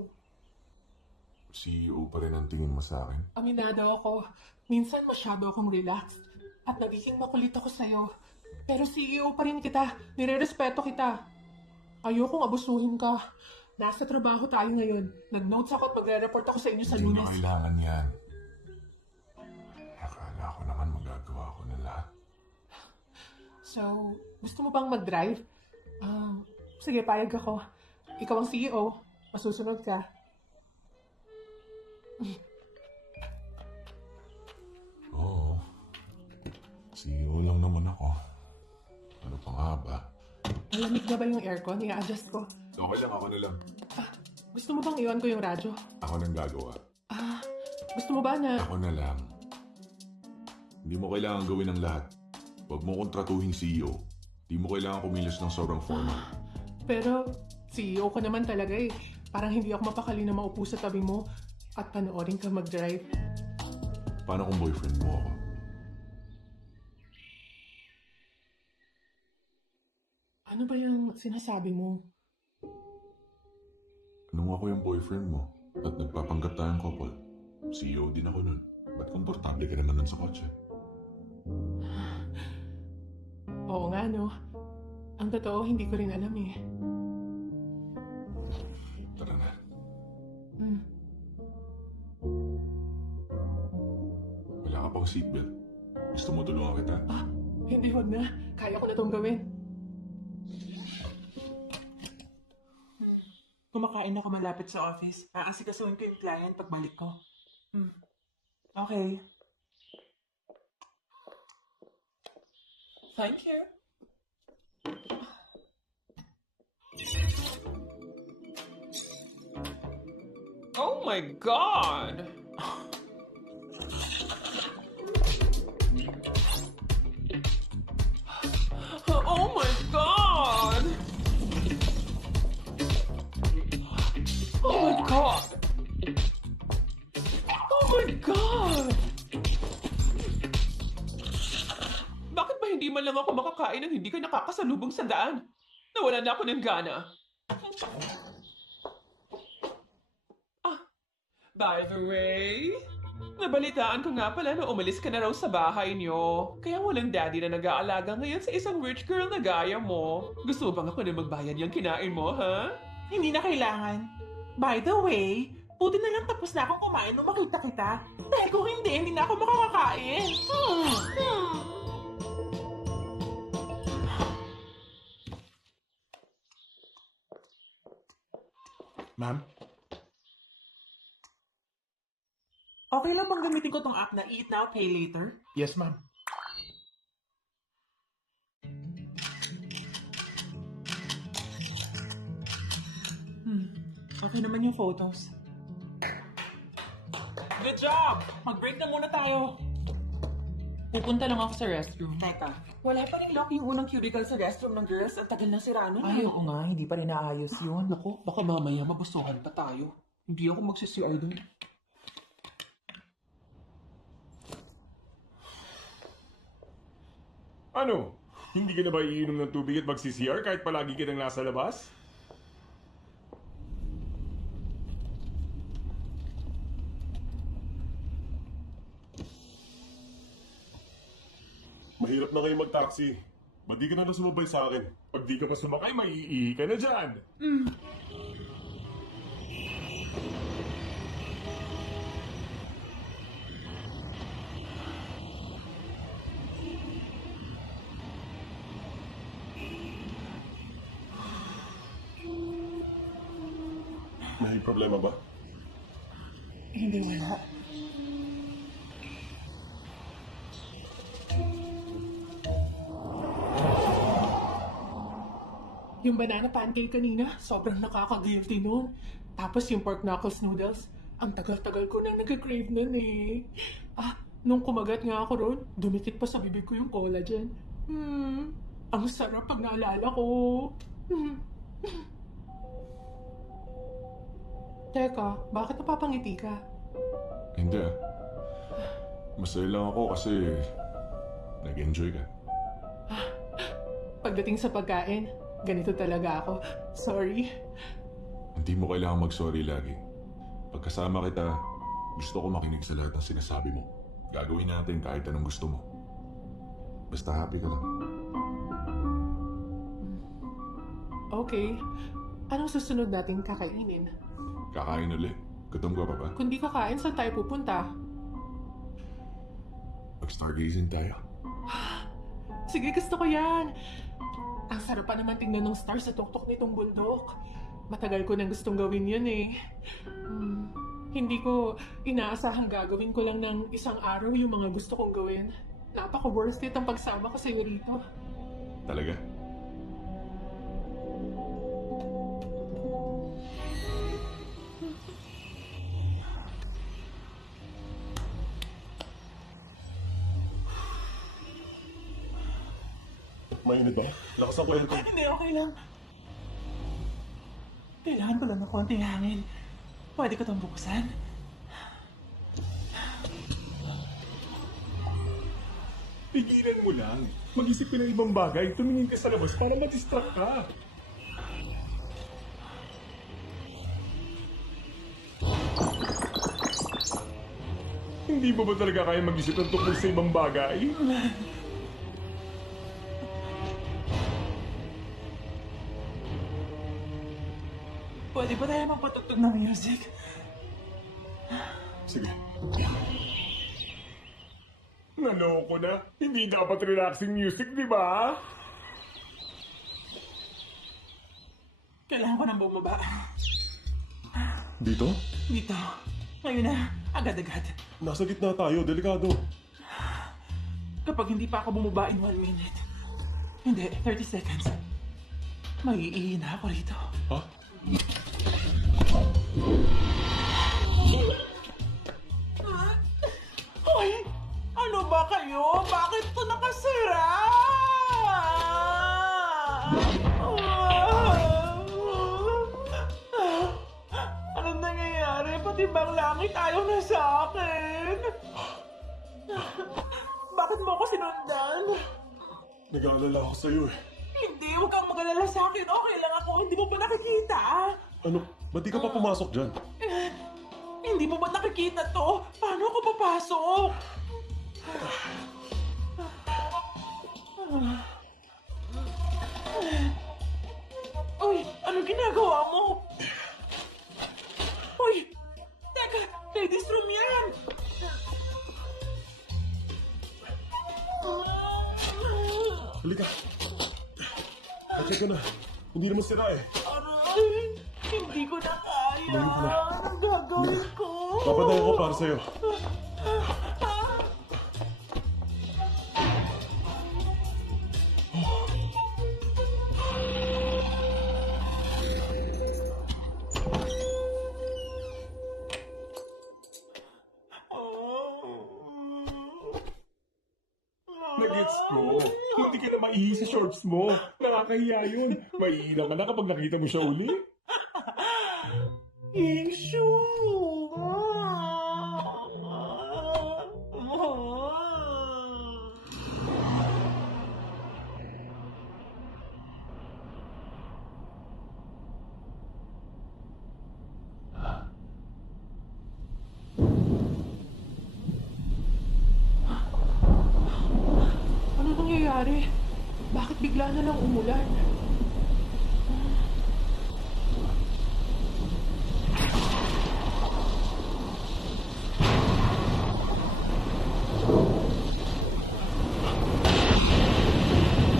CEO pa rin ang tingin mo sa akin. Aminado ako. Minsan masyado akong relaxed. At nagiging makulit ako sa'yo. Pero CEO pa rin kita. Nire-respeto kita. Ayokong abusuhin ka. Nasa trabaho tayo ngayon. Nag-notes ako at magre-report ako sa inyo sa Hindi Lunes. na kailangan yan. Akala ko naman magagawa ko na lahat. So, gusto mo bang mag-drive? Sige, payag ako. Ikaw ang CEO. Masusunod ka. Oo. CEO lang naman ako. Ano pa nga ba? Malamig na ba yung aircon? I-adjust ko. Okay lang, ako na lang. Gusto mo bang iwan ko yung radyo? Ako nang gagawa. Gusto mo ba na... Ako na lang. Hindi mo kailangan gawin ang lahat. Huwag mo kontratuhing CEO. Hindi mo kailangan kumilos ng sobrang formal. Pero, CEO ko naman talaga eh. Parang hindi ako mapakali na maupo sa tabi mo at panoorin ka mag-drive. Paano kung boyfriend mo ako? Ano ba yung sinasabi mo? Nung ako yung boyfriend mo at nagpapanggap tayong couple, CEO din ako nun. Ba't komportable ka naman nun sa kotse? Oo nga no. Ang totoo, hindi ko rin alam eh. Tara na. Wala ka pang seatbelt. Gusto mo tulungan kita? Hindi, wag na. Kaya ko na itong gawin. Kumakain ako malapit sa office. Aasikasuhin ko yung client pagbalik ko. Okay. Thank you. Oh my God! Oh my God! Oh my God! Oh my God! Bakit ba hindi man lang ako makakain ng hindi ka nakakasalubong sa daan? Nawala na ako ng gana. By the way, nabalitaan ko nga pala na umalis ka na raw sa bahay niyo. Kaya walang daddy na nag-aalaga ngayon sa isang rich girl na gaya mo. Gusto mo bang ako na magbayad yung kinain mo, ha? Hindi na kailangan. By the way, buti na lang tapos na akong kumain nung makita kita. Dahil kung hindi na ako makakakain. Ma'am? Okay lang bang gamitin ko tong app na Eat Now, Pay Later? Yes, ma'am. Okay naman yung photos. Good job! Mag-break na muna tayo. Pupunta lang ako sa restroom. Teka, wala pa rin lock yung unang cubicle sa restroom ng girls. Ang tagal na sira nun. Ay, oo nga, hindi pa rin naayos yun. Naku, baka mamaya magustuhan pa tayo. Hindi ako magsi-CR doon. Ano? Hindi ka na ba iinom ng tubig at mag-CCR kahit palagi kitang nasa labas? Mahirap na kayo mag-taxi. Ba't di ka na lang sumabay sa akin? Pag di ka pa sumakay, maiihi ka na dyan. May problema ba? Hindi wala. Yung banana pancake kanina, sobrang nakaka-guilty nun. Tapos yung pork knuckles noodles, ang tagal-tagal ko nang nag-crave nun eh. Nung kumagat nga ako ron, dumikit pa sa bibig ko yung collagen. Ang sarap pag naalala ko. Teka, bakit napapangiti ka? Hindi ah. Masaya lang ako kasi nag-enjoy ka. Pagdating sa pagkain, ganito talaga ako. Sorry. Hindi mo kailangan mag-sorry lagi. Pagkasama kita, gusto ko makinig sa lahat ng sinasabi mo. Gagawin natin kahit anong gusto mo. Basta happy ka lang. Okay. Anong susunod nating kakainin? Kakain ulit. Gutom ka pa ba? Kung di kakain, saan tayo pupunta? Mag-stargazing tayo. Sige, gusto ko yan. Ang sarap pa naman tingnan ng stars sa tuktok nitong bundok. Matagal ko nang gustong gawin yun eh. Hindi ko inaasahang gagawin ko lang ng isang araw yung mga gusto kong gawin. Napaka-worth it ang pagsama ko sa'yo rito. Talaga? Mainit ba? Lakas ang kwento. Hindi, okay lang. Kailangan ko lang ng konting hangin. Pwede ko itong buksan? Pigilan mo lang. Mag-isip ka ng ibang bagay. Tumingin ka sa labas para ma-distract ka. Hindi mo ba talaga kaya mag-isip ng tungkol sa ibang bagay? Pwede ba tayo magpatugtog ng music? Sige. Naloko na. Hindi dapat relaxing music, di ba? Kailangan ko nang bumaba. Dito? Dito. Ngayon na, agad-agad. Nasa gitna tayo, delikado. Kapag hindi pa ako bumaba in 1 minute. Hindi, 30 seconds. Maiihi na ako rito. Ha? Hoy! Ano ba kayo? Bakit ito nakasira? Anong nangyayari? Pati bang langit ayaw na sa akin? Bakit mo ako sinundan? Nag-aalala ako sa'yo eh. Hindi, huwag kang mag-alala sa akin. Okay lang ako. Hindi mo ba nakikita? Ano? Ba't di ka pa pumasok dyan? Hindi mo ba nakikita to? Paano ako papasok? Uy, ano ginagawa mo? Uy, teka, ladies room yan! Halika. Check ko na. Hindi naman sira eh. Aray, hindi ko na kaya. Anong gagawin ko? Papadayan ko para sa'yo. Gets ko. Hindi ka na maihi sa shorts mo. Nakakahiya yun. Maiilang ka na kapag nakita mo siya uli. Yingxu! Ano nangyayari? Bakit bigla na lang umulan?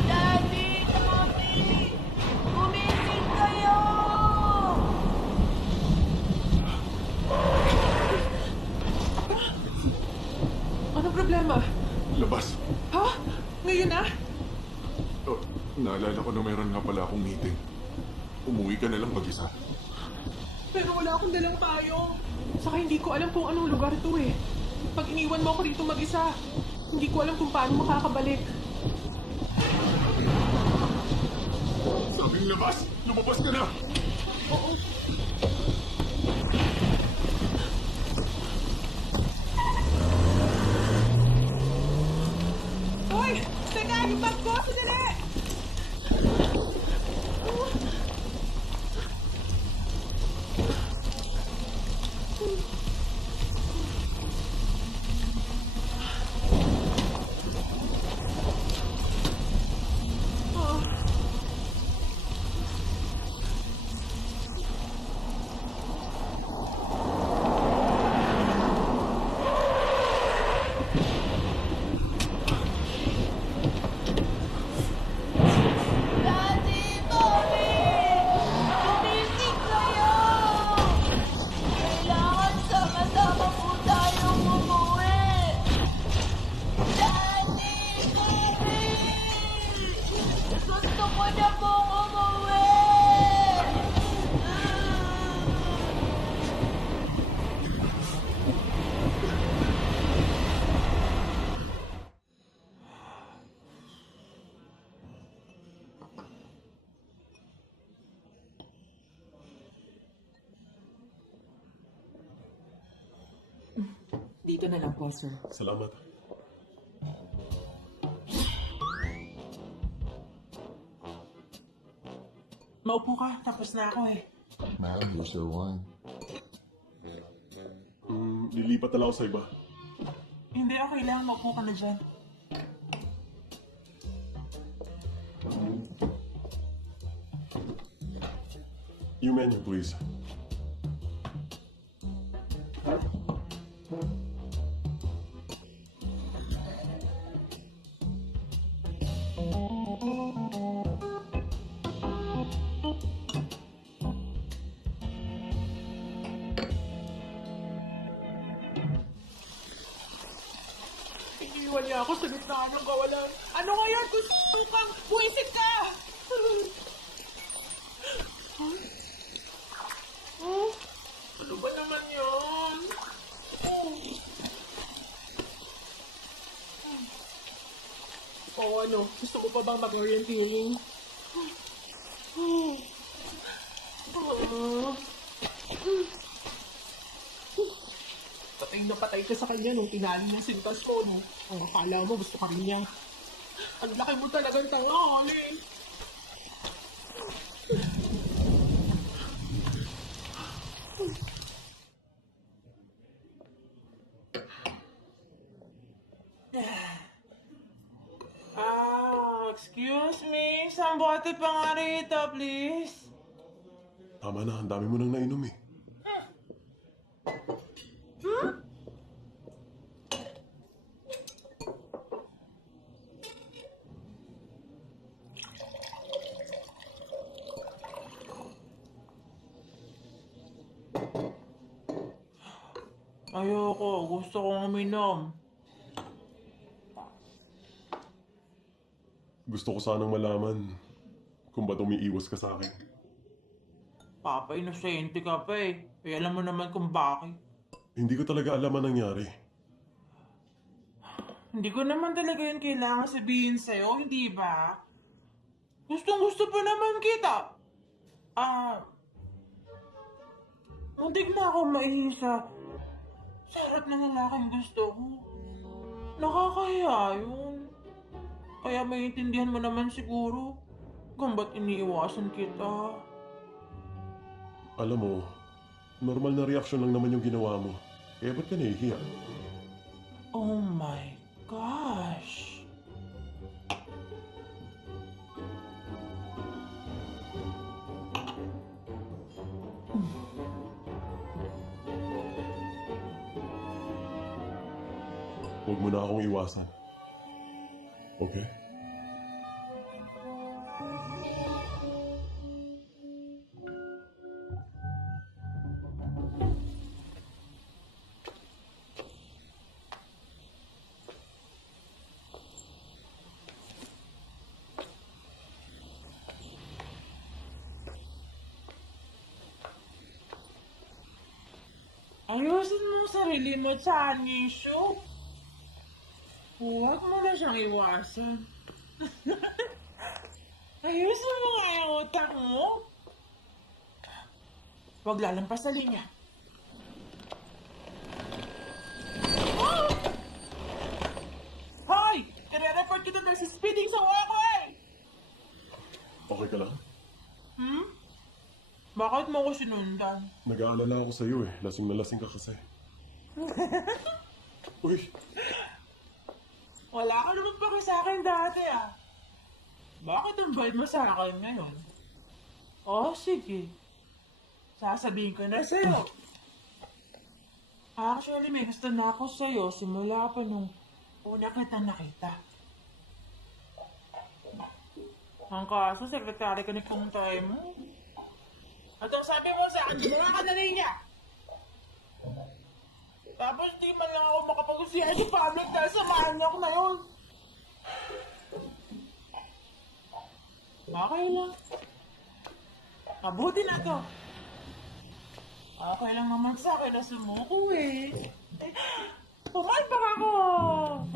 Daddy! Mommy! Gumising kayo! Anong problema? Labas. Ha? Ngayon na? Oh, naalala ko na meron nga pala akong meeting. Umuwi ka na lang mag-isa. Pero wala akong dalang payong. Saka hindi ko alam kung anong lugar to eh. Pag iniwan mo ako dito mag-isa, hindi ko alam kung paano makakabalik. Sabing labas! Lumabas ka na! Oo. Hoy! Teka! Yung bag ko! Sandali! Daddy! Mommy! Gumising kayo! Kailangan sama-sama po tayong umuwi! Daddy! Mommy! Gusto ko na pong umuwi! Dito na lang po, sir. Salamat. Maupo ka. Tapos na ako eh. Ma'am, here's your wine. Lilipat na lang ako sa iba. Hindi, okay lang. Maupo ka na dyan. Yung menu, please. Iniwan niya ako sa gitna ng kawalan. Ano ngayon? Gusto kang buwisit ka! Oh, ano ba naman yun? Oh, ano? Gusto ko pa bang mag-orienteering? Patay na patay ka sa kanya nung tinali niya sintas ko, no? Ang akala mo, gusto ka rin niya. Ang laki mo talagang tanga, Holly. Excuse me? Isang bote pa nga rito, please. Tama na, ang dami mo nang nainom eh. Ayoko. Gusto kong uminom. Gusto ko sanang malaman kung ba't umiiwas ka sa akin. Papa, inosente ka pa eh. Eh, alam mo naman kung bakit. Hindi ko talaga alam ang nangyari. Hindi ko naman talaga yun kailangan sabihin sa'yo, hindi ba? Gustong-gusto pa naman kita. Muntik na ako maihisa sa harap ng lalaking gusto ko. Nakakahiya yun. Kaya maintindihan mo naman siguro kung ba't iniiwasan kita. Alam mo, normal na reaksyon lang naman yung ginawa mo. Kaya ba't ka nahihiya? Oh my gosh. Huwag mo na akong iwasan. Okay? Ayusin mo ang sarili mo, Chanisho. Huwag mo na siyang iwasan. Ayusin mo nga yung utak mo. Huwag lalampas sa linya. Oh! Hoy! I-report kita na sa speeding sa walkway! Okay ka lang? Bakit mo ko sinundan? Nag-aalala ako sa'yo eh. Lasing na lasing ka kasi. Uy! Wala ka naman pa sa akin dati Bakit ang bait mo sa akin ngayon? Oh, sige. Sasabihin ko na sa'yo. Actually, may gusto na ako sa'yo simula pa nung una kita nakita. Ang kaso, sekretary ka ni Kung Tay mo. At ang sabi mo sa akin, gumawa ka na niya. Tapos di man lang ako makapag-usiya sa public dahil sa manyak na yun. Okay lang. Mabuti na to. Okay lang naman sa akin na sumuko Pumalpak ako!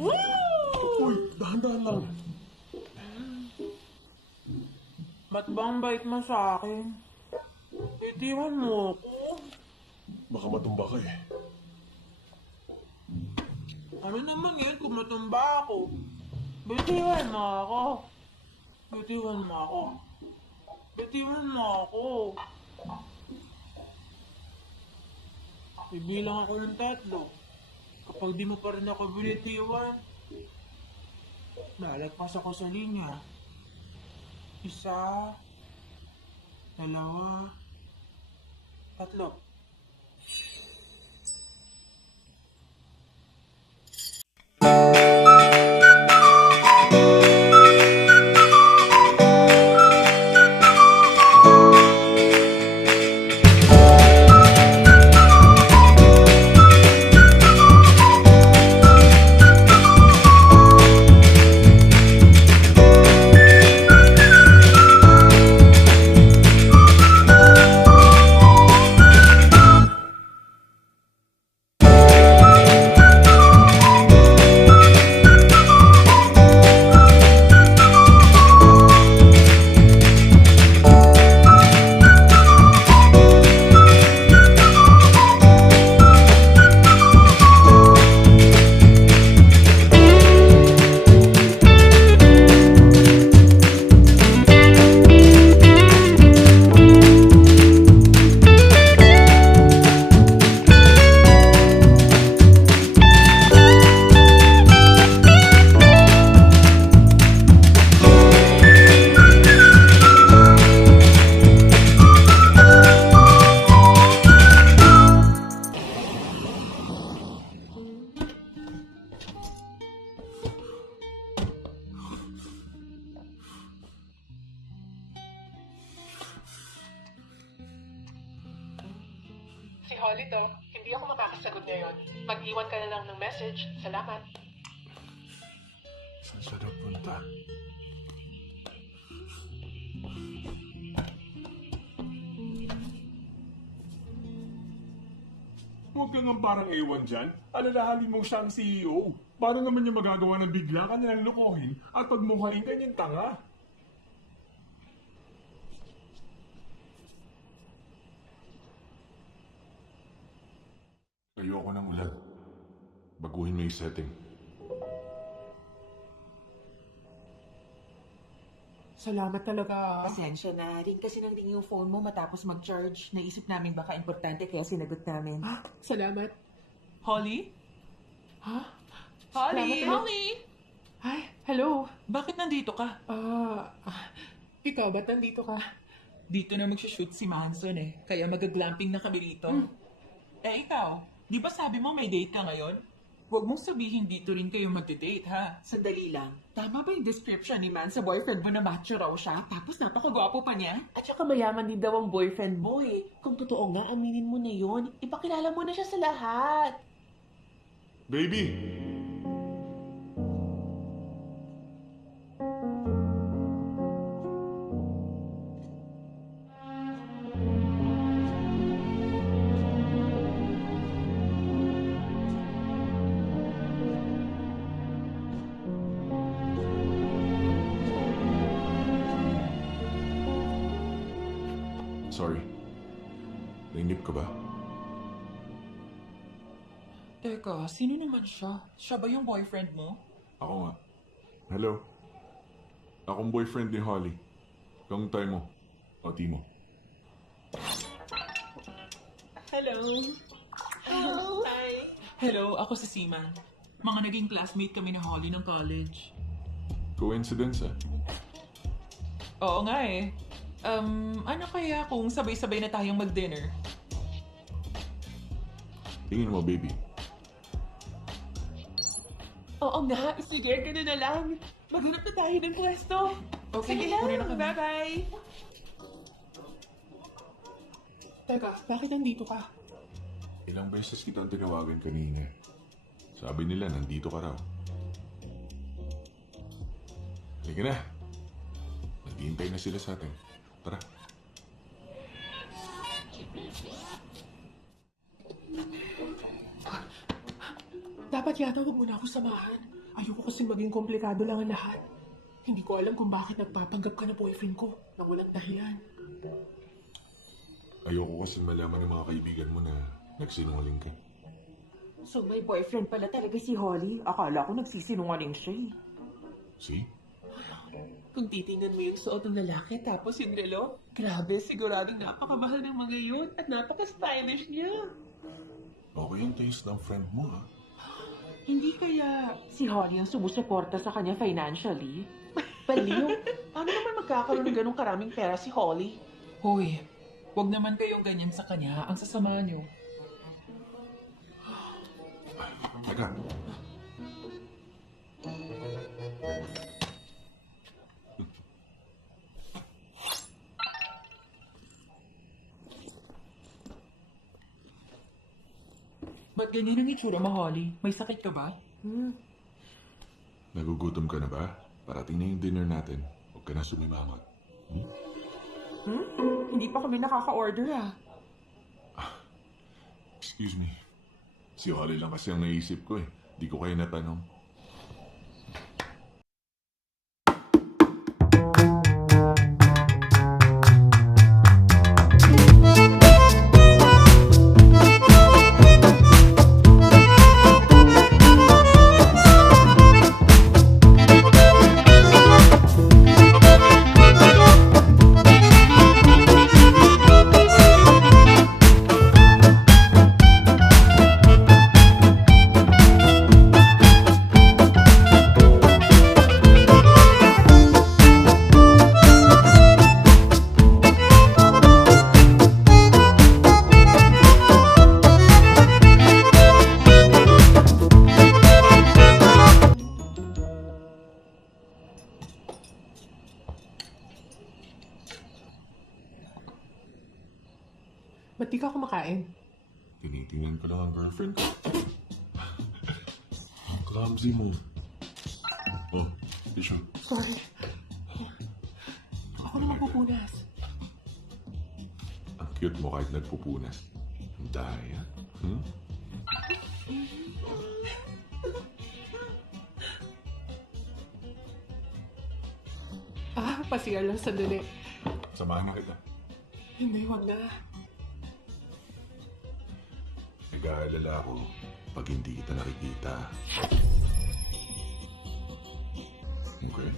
Woo! Uy! Dahan-dahan lang. Ba't bang bait mo sa akin? Itiwan mo ako. Baka matumba ka eh. Ano naman yan kung matumba ako? Bitiwan mo ako. Bitiwan mo ako. Bitiwan mo ako. Ibilang ako ng 3. Kapag di mo pa rin ako binitiwan, lalagpas ako sa linya. 1, 2, 3. Si Holly to. Hindi ako makakasagot ngayon. Mag-iwan ka na lang ng message. Salamat. Saan siya nagpunta? Huwag kang ang parang ewan dyan. Alalahanin mo siya ang CEO. Paano naman niya magagawa ng bigla ka nilang lukohin at pagmukhain kanyang tanga? Ayoko ng ulan. Baguhin mo yung setting. Salamat talaga. Pasensya na. Ring kasi nang ring yung phone mo matapos mag-charge. Naisip namin baka importante kaya sinagot namin. Salamat. Holly? Ha? Holly! Salamat, Holly! Hi, hello. Bakit nandito ka? Ikaw, ba't nandito ka? Dito na mag-shoot si Manson eh. Kaya mag-glamping na kami rito. Eh ikaw, di ba sabi mo may date ka ngayon? Huwag mong sabihin dito rin kayo magde-date ha. Sandali lang. Tama ba yung description ni Man sa boyfriend mo na macho raw siya? Tapos napakagwapo pa niya? At saka mayaman din daw ang boyfriend mo eh. Kung totoo nga, aminin mo na yon. Ipakilala mo na siya sa lahat. Baby! Sorry. Nainip ka ba? Teka, sino naman siya? Siya ba yung boyfriend mo? Ako nga. Hello. Akong boyfriend ni Holly. Kung tayo mo. O Timo. Hello. Hi. Hello, ako si Seaman. Mga naging classmate kami ni Holly ng college. Coincidence ah. Oo nga eh. Ano kaya kung sabay-sabay na tayong mag-dinner? Tingin mo, baby. Oo nga, sige, gano'n na lang. Maghanap na tayo ng pwesto. Okay, Sige lang, muna na kami. bye-bye. Teka, bakit nandito ka? Ilang beses kitang tinawagan kanina. Sabi nila, nandito ka raw. Halika na. Naghihintay na sila sa atin. Tara. Dapat yata huwag mo na ako samahan. Ayoko kasi maging komplikado lang ang lahat. Hindi ko alam kung bakit nagpapanggap ka na boyfriend ko nang walang dahilan. Ayoko kasi malaman ng mga kaibigan mo na nagsinungaling ka. So may boyfriend pala talaga si Holly? Akala ko nagsisinungaling siya eh. See? Kung titingnan mo yung suot ng lalaki tapos yung relo, grabe, siguradong napakamahal ng mga yun at napaka-stylish niya. Okay yung taste ng friend mo ha. Hindi kaya si Holly ang sumusuporta sa kanya financially? Baliw. Paano naman magkakaroon ng ganong karaming pera si Holly? Hoy, wag naman kayong ganyan sa kanya. Ang sasama niyo. Teka. Ba't ganyan ang itsura mo, Holly? May sakit ka ba? Nagugutom ka na ba? Parating na yung dinner natin. Huwag ka na sumimangot. Hindi pa kami nakaka-order ah. Excuse me. Si Holly lang kasi ang naisip ko eh. Di ko kayo natanong. Ba't di ka kumakain? Tinitingnan ko lang ang girlfriend ko. Ang clumsy mo. Oh, tissue. Sorry. Ako na magpupunas. Ang cute mo kahit nagpupunas. Ang daya. Hmm? Pa-CR lang sandali. Samahan na kita. Hindi, wag na. Nag-aalala ako pag hindi kita nakikita. Okay.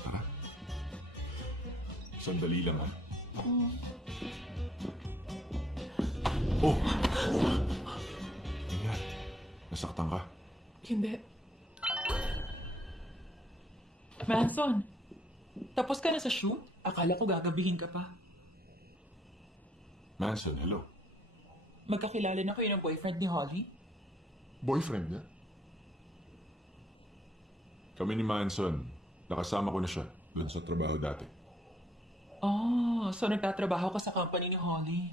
Tara. Sandali lang, ha? Oh! Ingat. Nasaktan ka. Hindi. Manson, tapos ka na sa shoot? Akala ko gagabihin ka pa. Manson, hello. Magkakilala na kayo ng boyfriend ni Holly? Boyfriend niya? Kami ni Manson, nakasama ko na siya doon sa trabaho dati. Oh, so nagtatrabaho ka sa company ni Holly.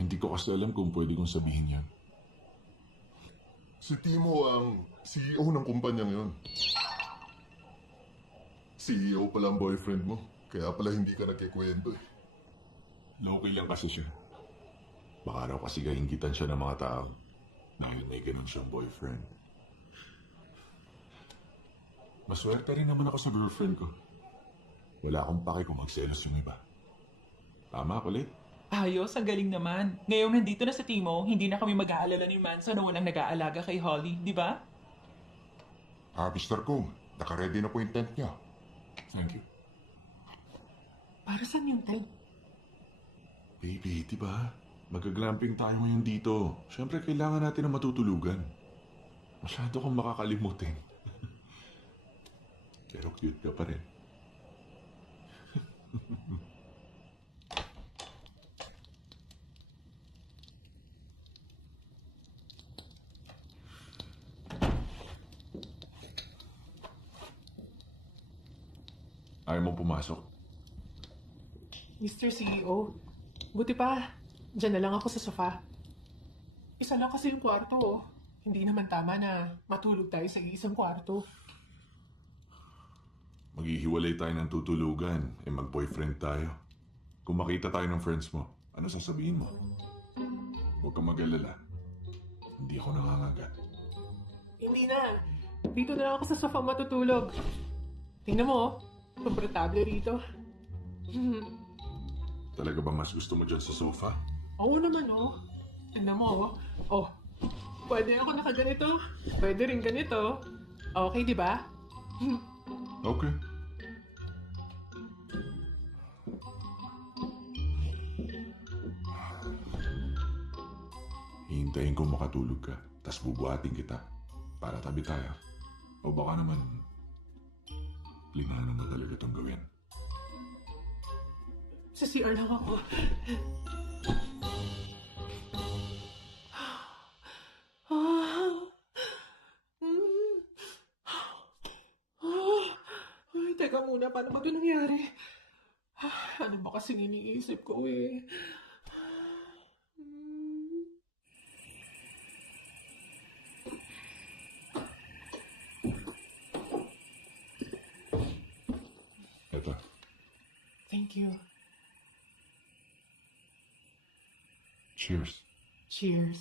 Hindi ko kasi alam kung pwede kong sabihin yan. Si Timo ang CEO ng kumpanyang yun. CEO pala ang boyfriend mo. Kaya pala hindi ka nagkikwento eh. Low-key lang kasi siya. Baka raw kasi kaingitan siya ng mga tao dahil may ganun siyang boyfriend. Maswerte rin naman ako sa girlfriend ko. Wala akong pake kung magselos yung iba. Tama, kulit. Ayos, ang galing naman. Ngayon nandito na sa Timo, hindi na kami mag-aalala ni Manson na walang nag-aalaga kay Holly, di ba? Mr. Kung, nakaready na po yung tent niya. Thank you. Para saan yung tent? Baby, di ba? Mag-glamping tayo ngayon dito. Siyempre, kailangan natin ng matutulugan. Masyado kang makakalimutin. Pero cute ka pa rin. Ayaw mong pumasok. Mr. CEO, buti pa, dyan na lang ako sa sofa. Isa lang kasi yung kwarto, oh. Hindi naman tama na matulog tayo sa isang kwarto. Maghihiwalay tayo ng tutulugan, mag-boyfriend tayo. Kung makita tayo ng friends mo, ano sasabihin mo? Huwag kang mag-alala. Hindi ako nangangagat. Hindi na. Dito na lang ako sa sofa matutulog. Tingnan mo, oh. Komportable rito. Talaga ba mas gusto mo dyan sa sofa? Oo naman, oh. Tingnan mo, oh. Oh, pwede ako nakaganito. Pwede rin ganito. Okay, di ba? Okay. Hihintayin ko makatulog ka, tas bubuhatin kita para tabi tayo. O baka naman, linganan mo talaga itong gawin. Sa CR lang ako. Ay, teka muna. Paano ba ito nangyari? Ano ba kasi iniisip ko eh? Ito. Thank you. Cheers. Cheers.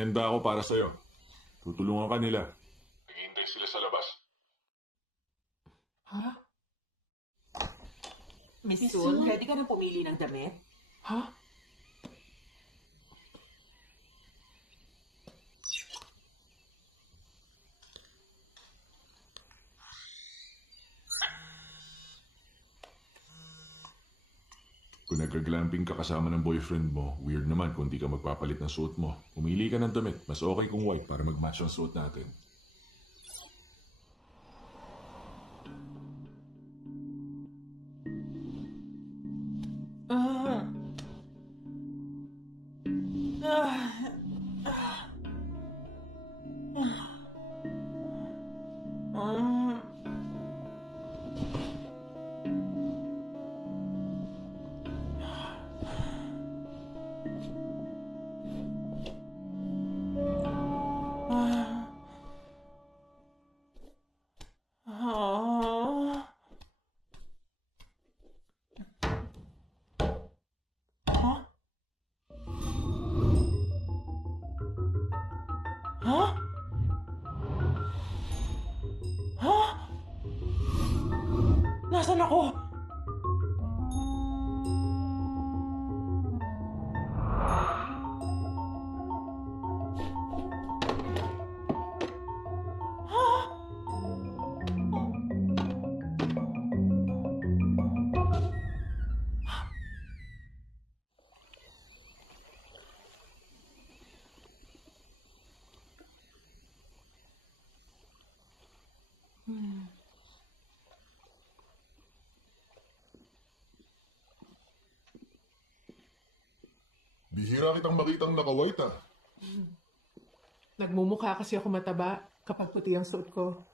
inenda ako para sa'yo. Tutulungan ka nila. Naghihintay sila sa labas. Ha? Miss Sun, ready ka na pumili ng damit? Ha? Kung nagka-glamping ka kasama ng boyfriend mo, weird naman kung di ka magpapalit ng suot mo. Pumili ka ng damit. Mas okay kung white para mag-match ang suot natin. Ha? Ha? Nasaan ako? Bihira kitang makitang naka-white ah. Nagmumukha kasi ako mataba kapag puti ang suot ko.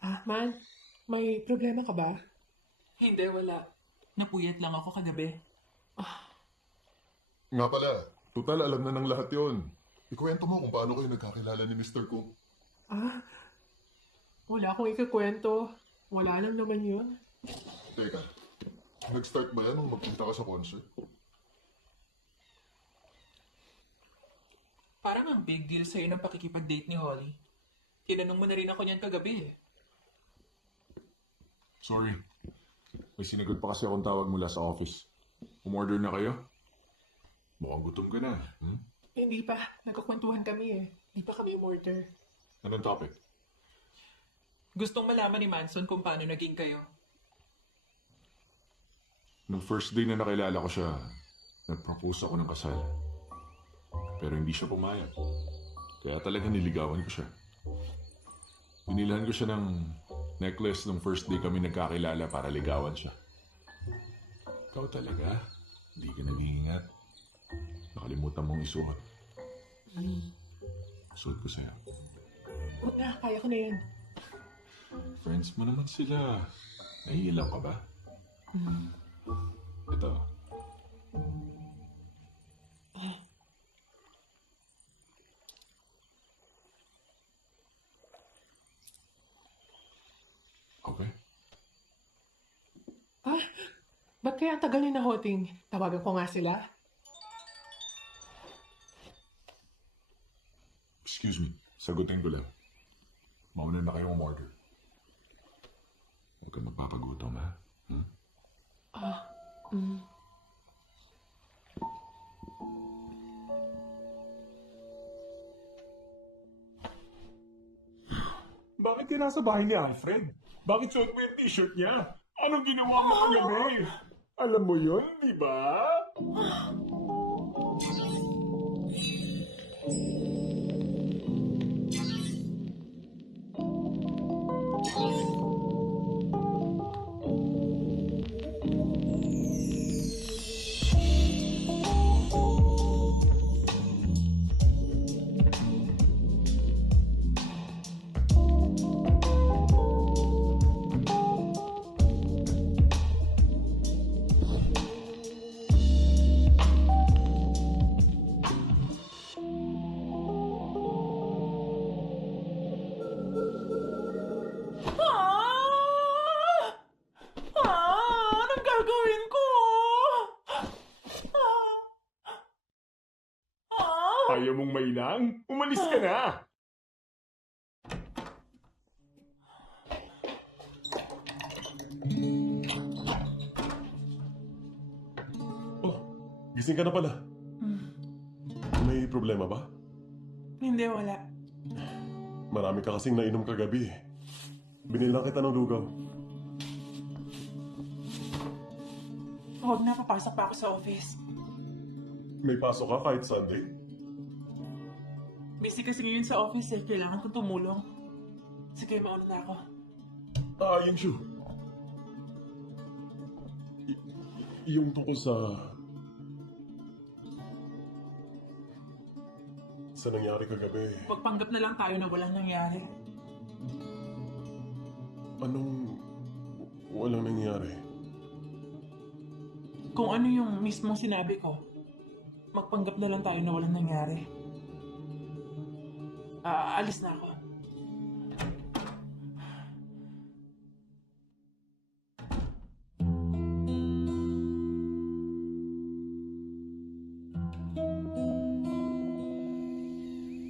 Ah, man, may problema ka ba? Hindi, wala. Napuyat lang ako kagabi. Nga pala, total alam na ng lahat yon. Ikwento mo kung paano kayo nagkakilala ni Mr. Kung. Ah, wala akong ikakwento. Wala lang naman yun. Teka, nag-start ba yan nung magpunta ka sa concert? Parang ang big deal sa'yo ng pakikipag-date ni Holly. Tinanong mo na rin ako niyan kagabi eh. Sorry. May sinagot pa kasi akong tawag mula sa office. Umorder na kayo? Mukhang gutom ka na. Hindi pa. Nagkakwentuhan kami eh. Hindi pa kami umorder. Anong topic? Gustong malaman ni Manson kung paano naging kayo. Nung first day na nakilala ko siya, nag-propose ako ng kasal. Pero hindi siya pumayag. Kaya talaga niligawan ko siya. Binilhan ko siya ng necklace nung first day kami nagkakilala para ligawan siya. Ikaw talaga? Hindi ka nag-iingat. Nakalimutan mong isuot. Suot ko sa'yo. Huwag na, kaya ko na yan. Friends mo naman sila. Nahihilaw ka ba? Ito. Okay. Ah, ba't kaya ang tagal ni Nahoting? Tawagan ko nga sila. Excuse me. Sagutin ko lang. Mauna na kayong umorder. Huwag kang magpapagutom, ha? Bakit ka nasa bahay ni Alfred? Bakit suot mo yung t-shirt niya? Anong ginawa mo kagabi? Alam mo yun, di ba? ayaw mong mailang? Umalis ka na! Oh, gising ka na pala. May problema ba? Hindi, wala. Marami ka kasing nainom kagabi. Binilang kita ng lugaw. Huwag na, papasok pa ako sa office. May pasok ka kahit Sunday. Busy kasi ngayon sa office eh. Kailangan kong tumulong. Sige, mauna na ako. Yung shoe. Yung tungkol sa nangyari kagabi. Magpanggap na lang tayo na walang nangyari. Anong walang nangyari? Kung ano yung mismong sinabi ko, magpanggap na lang tayo na walang nangyari. Alis na ako.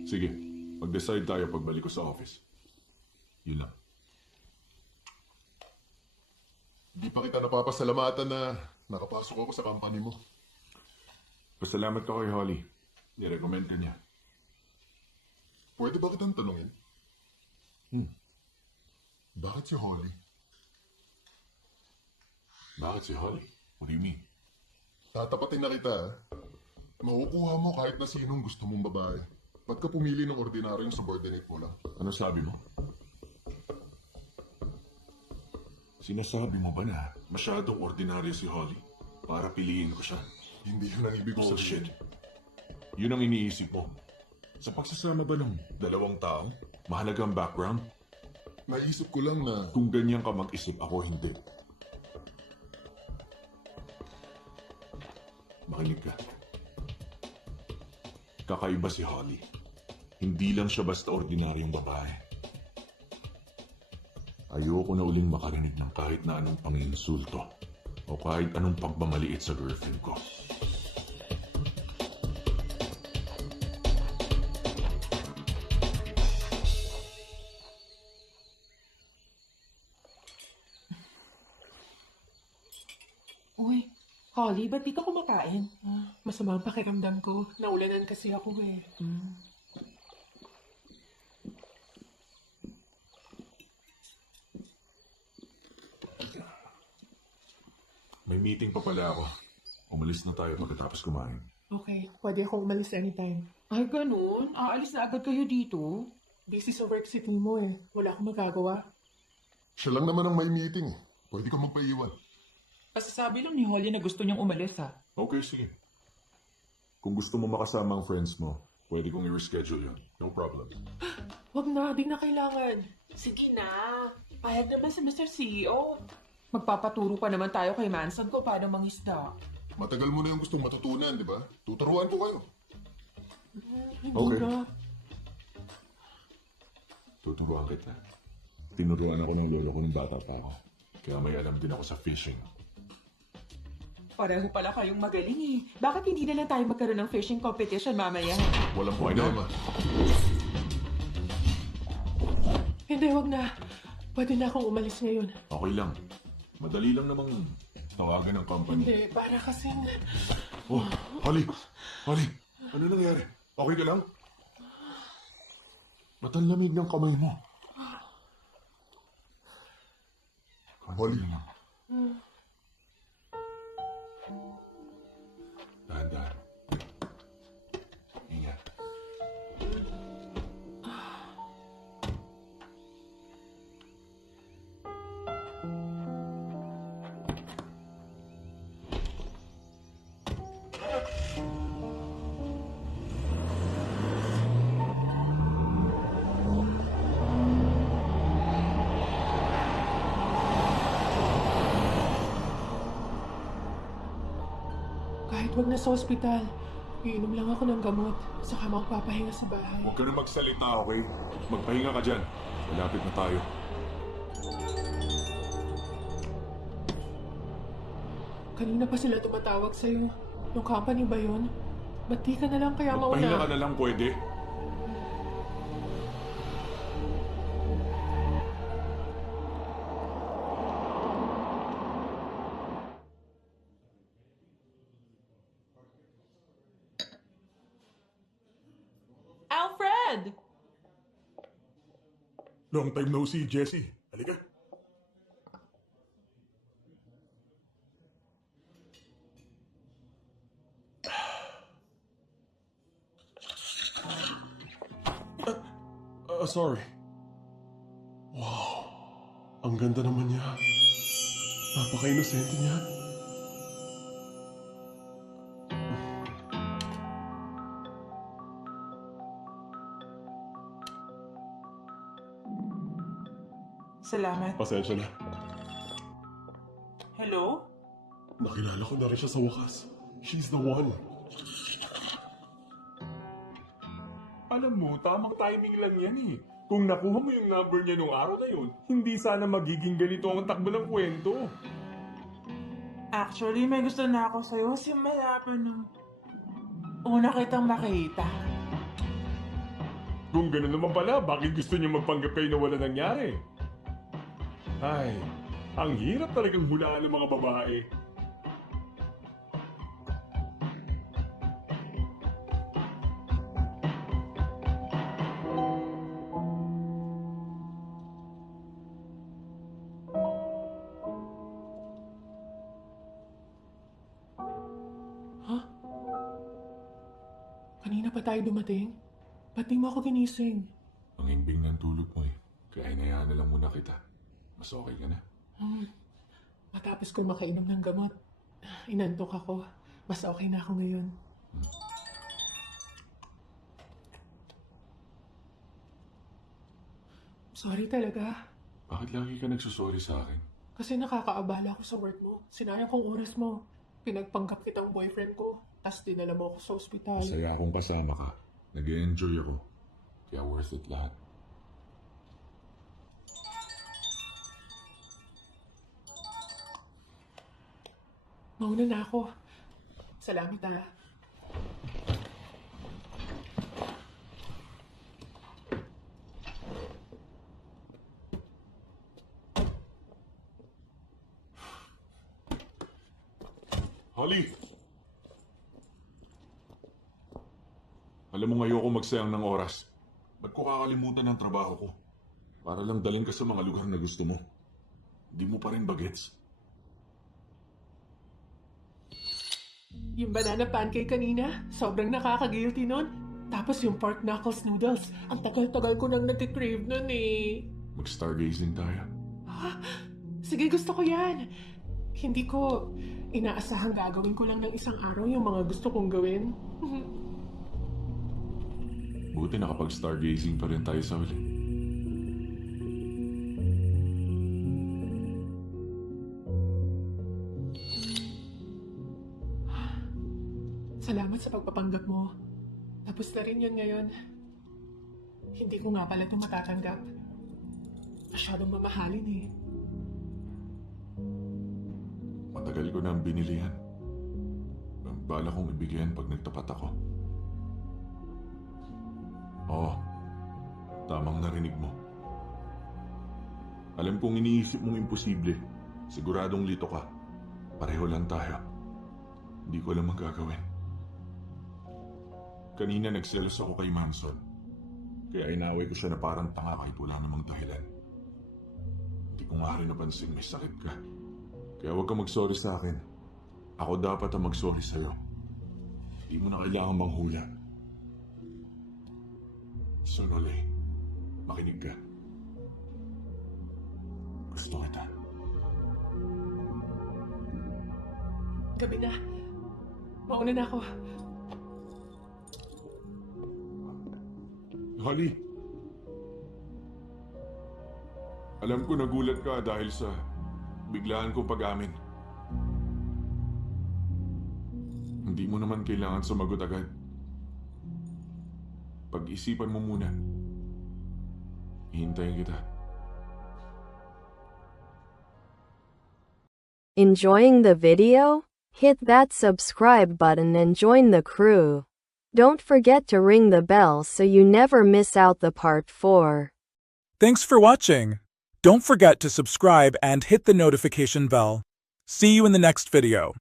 Sige, mag-decide tayo pagbalik ko sa office. Yun lang. Di pa kita napapasalamatan na nakapasok ako sa company mo. Pasalamat ka kay Holly. Nirecommend ka niya. Pwede ba kitang tanungin? Bakit si Holly? Bakit si Holly? What do you mean? Tatapatin na kita. Makukuha mo kahit na sinong gusto mong babae. Ba't ka pumili ng ordinaryong subordinate mo lang? Ano sabi mo? Sinasabi mo ba na masyadong ordinaryo si Holly para piliin ko siya? Hindi yun ang ibig ko Bullshit. sabihin. Yun ang iniisip mo. Sa pagsasama ba ng dalawang tao, mahalagang background? Naisip ko lang na Kung ganyan ka mag-isip, ako hindi. Makinig ka. Kakaiba si Holly. Hindi lang siya basta ordinaryong babae. Ayoko na uling makarinig ng kahit na anong panginsulto o kahit anong pagmamaliit sa girlfriend ko. Uy, Holly, ba't di ka kumakain? Masama ang pakiramdam ko. Naulanan kasi ako eh. May meeting pa pala ako. Umalis na tayo pagkatapos kumain. Okay, pwede ako umalis anytime. Ay, ganun? Aalis na agad kayo dito? Busy sa work si Timo eh. Wala akong magagawa. siya lang naman ang may meeting. Pwede ka magpaiwan. Pasasabi lang ni Holly na gusto niyang umalis ha. Okay, sige. Kung gusto mo makasama ang friends mo, pwede kong i-reschedule yun. No problem. Wag na, di na kailangan. Sige na. Payag naman si Mr. CEO. Magpapaturo pa naman tayo kay Manson ko paano mangisda. Matagal mo na yung gustong matutunan, di ba? Tuturuan ko kayo. Hindi Okay. na. Tuturuan kita. Tinuruan ako ng lolo ko nung bata pa ako. Kaya may alam din ako sa fishing. Pareho pala kayong magaling eh. Bakit hindi na lang tayo magkaroon ng fishing competition mamaya? Walang Why not? problema. Hindi, wag na. Pwede na akong umalis ngayon. Okay lang. Madali lang namang tawagan ng company. Hindi, para kasing... Oh, Holly! Holly! Ano nangyari? Okay ka lang? Ba't ang lamig ng kamay mo? Holly, Dahan-dahan. Ingat. Kahit wag na sa ospital, iinom lang ako ng gamot. Saka magpapahinga sa bahay. Huwag ka na magsalita, okay? Magpahinga ka dyan. Malapit na tayo. Kanina pa sila tumatawag sa'yo. Yung company ba yun? Ba't di ka na lang kaya Magpahinga ka mauna? na lang pwede. Alfred! Long time no see, Jessie. Halika. Sorry. Wow. Ang ganda naman niya. Napaka-inosente niya. Salamat. Pasensya na. Hello? Nakilala ko na rin siya sa wakas. She's the one. Alam mo, tamang timing lang yan eh. Kung nakuha mo yung number niya nung araw na yun, hindi sana magiging ganito ang takbo ng kwento. Actually, may gusto na ako sa'yo. Simula pa nung una kitang makita. Kung gano'n naman pala, bakit gusto niya magpanggap kayo na wala nangyari? Ay, ang hirap talagang hulaan ng mga babae. Kanina pa tayo dumating? Ba't di mo ako ginising? Ang himbing ng tulog mo eh. Kaya hinayaan na lang muna kita. Mas okay ka na. Matapos ko makainom ng gamot, inantok ako. Mas okay na ako ngayon. Sorry talaga. Bakit lagi ka nagsusorry sa akin? Kasi nakakaabala ako sa work mo. Sinayang kong oras mo. Pinagpanggap kitang boyfriend ko. Tapos dinala mo ako sa ospital. Masaya akong kasama ka. Nag-e-enjoy ako. Kaya worth it lahat. Mauna na ako. Salamat ah. Holly! Alam mo ngayoko magsayang ng oras. Ba't ko kakalimutan ang trabaho ko? Para lang dalhin ka sa mga lugar na gusto mo. Di mo pa rin bagets. Yung banana pancake kanina, sobrang nakaka-guilty nun. Tapos yung pork knuckles noodles, ang tagal-tagal ko nang nag-crave nun eh. Mag-stargazing tayo. Sige, gusto ko yan. Hindi ko inaasahang gagawin ko lang ng isang araw yung mga gusto kong gawin. Buti nakapag-stargazing pa rin tayo sa huli. Salamat sa pagpapanggap mo. Tapos na rin yun ngayon. Hindi ko nga pala ito matatanggap. Masyadong mamahalin eh. Matagal ko na ang binili yan. Ang bala kong ibigyan pag nagtapat ako. Oo, tamang narinig mo. Alam kong iniisip mong imposible. Siguradong lito ka. Pareho lang tayo. Hindi ko alam ang gagawin. Kanina nagselos ako kay Manson. Kaya inaway ko siya na parang tanga kahit wala namang dahilan. Hindi ko nga rin napansin may sakit ka. Kaya huwag ka mag-sorry sa akin. Ako dapat ang mag-sorry sa'yo. Hindi mo na kailangan manghula. Sonole, makinig ka. Gusto kita. Gabi na. Mauna na ako. Holly! Alam ko nagulat ka dahil sa biglaan kong pag-amin. Hindi mo naman kailangan sumagot agad. Pag-isipan mo muna. Hihintayin kita. Enjoying the video? Hit that subscribe button and join the crew. Don't forget to ring the bell so you never miss out the part 4. Thanks for watching. Don't forget to subscribe and hit the notification bell. See you in the next video.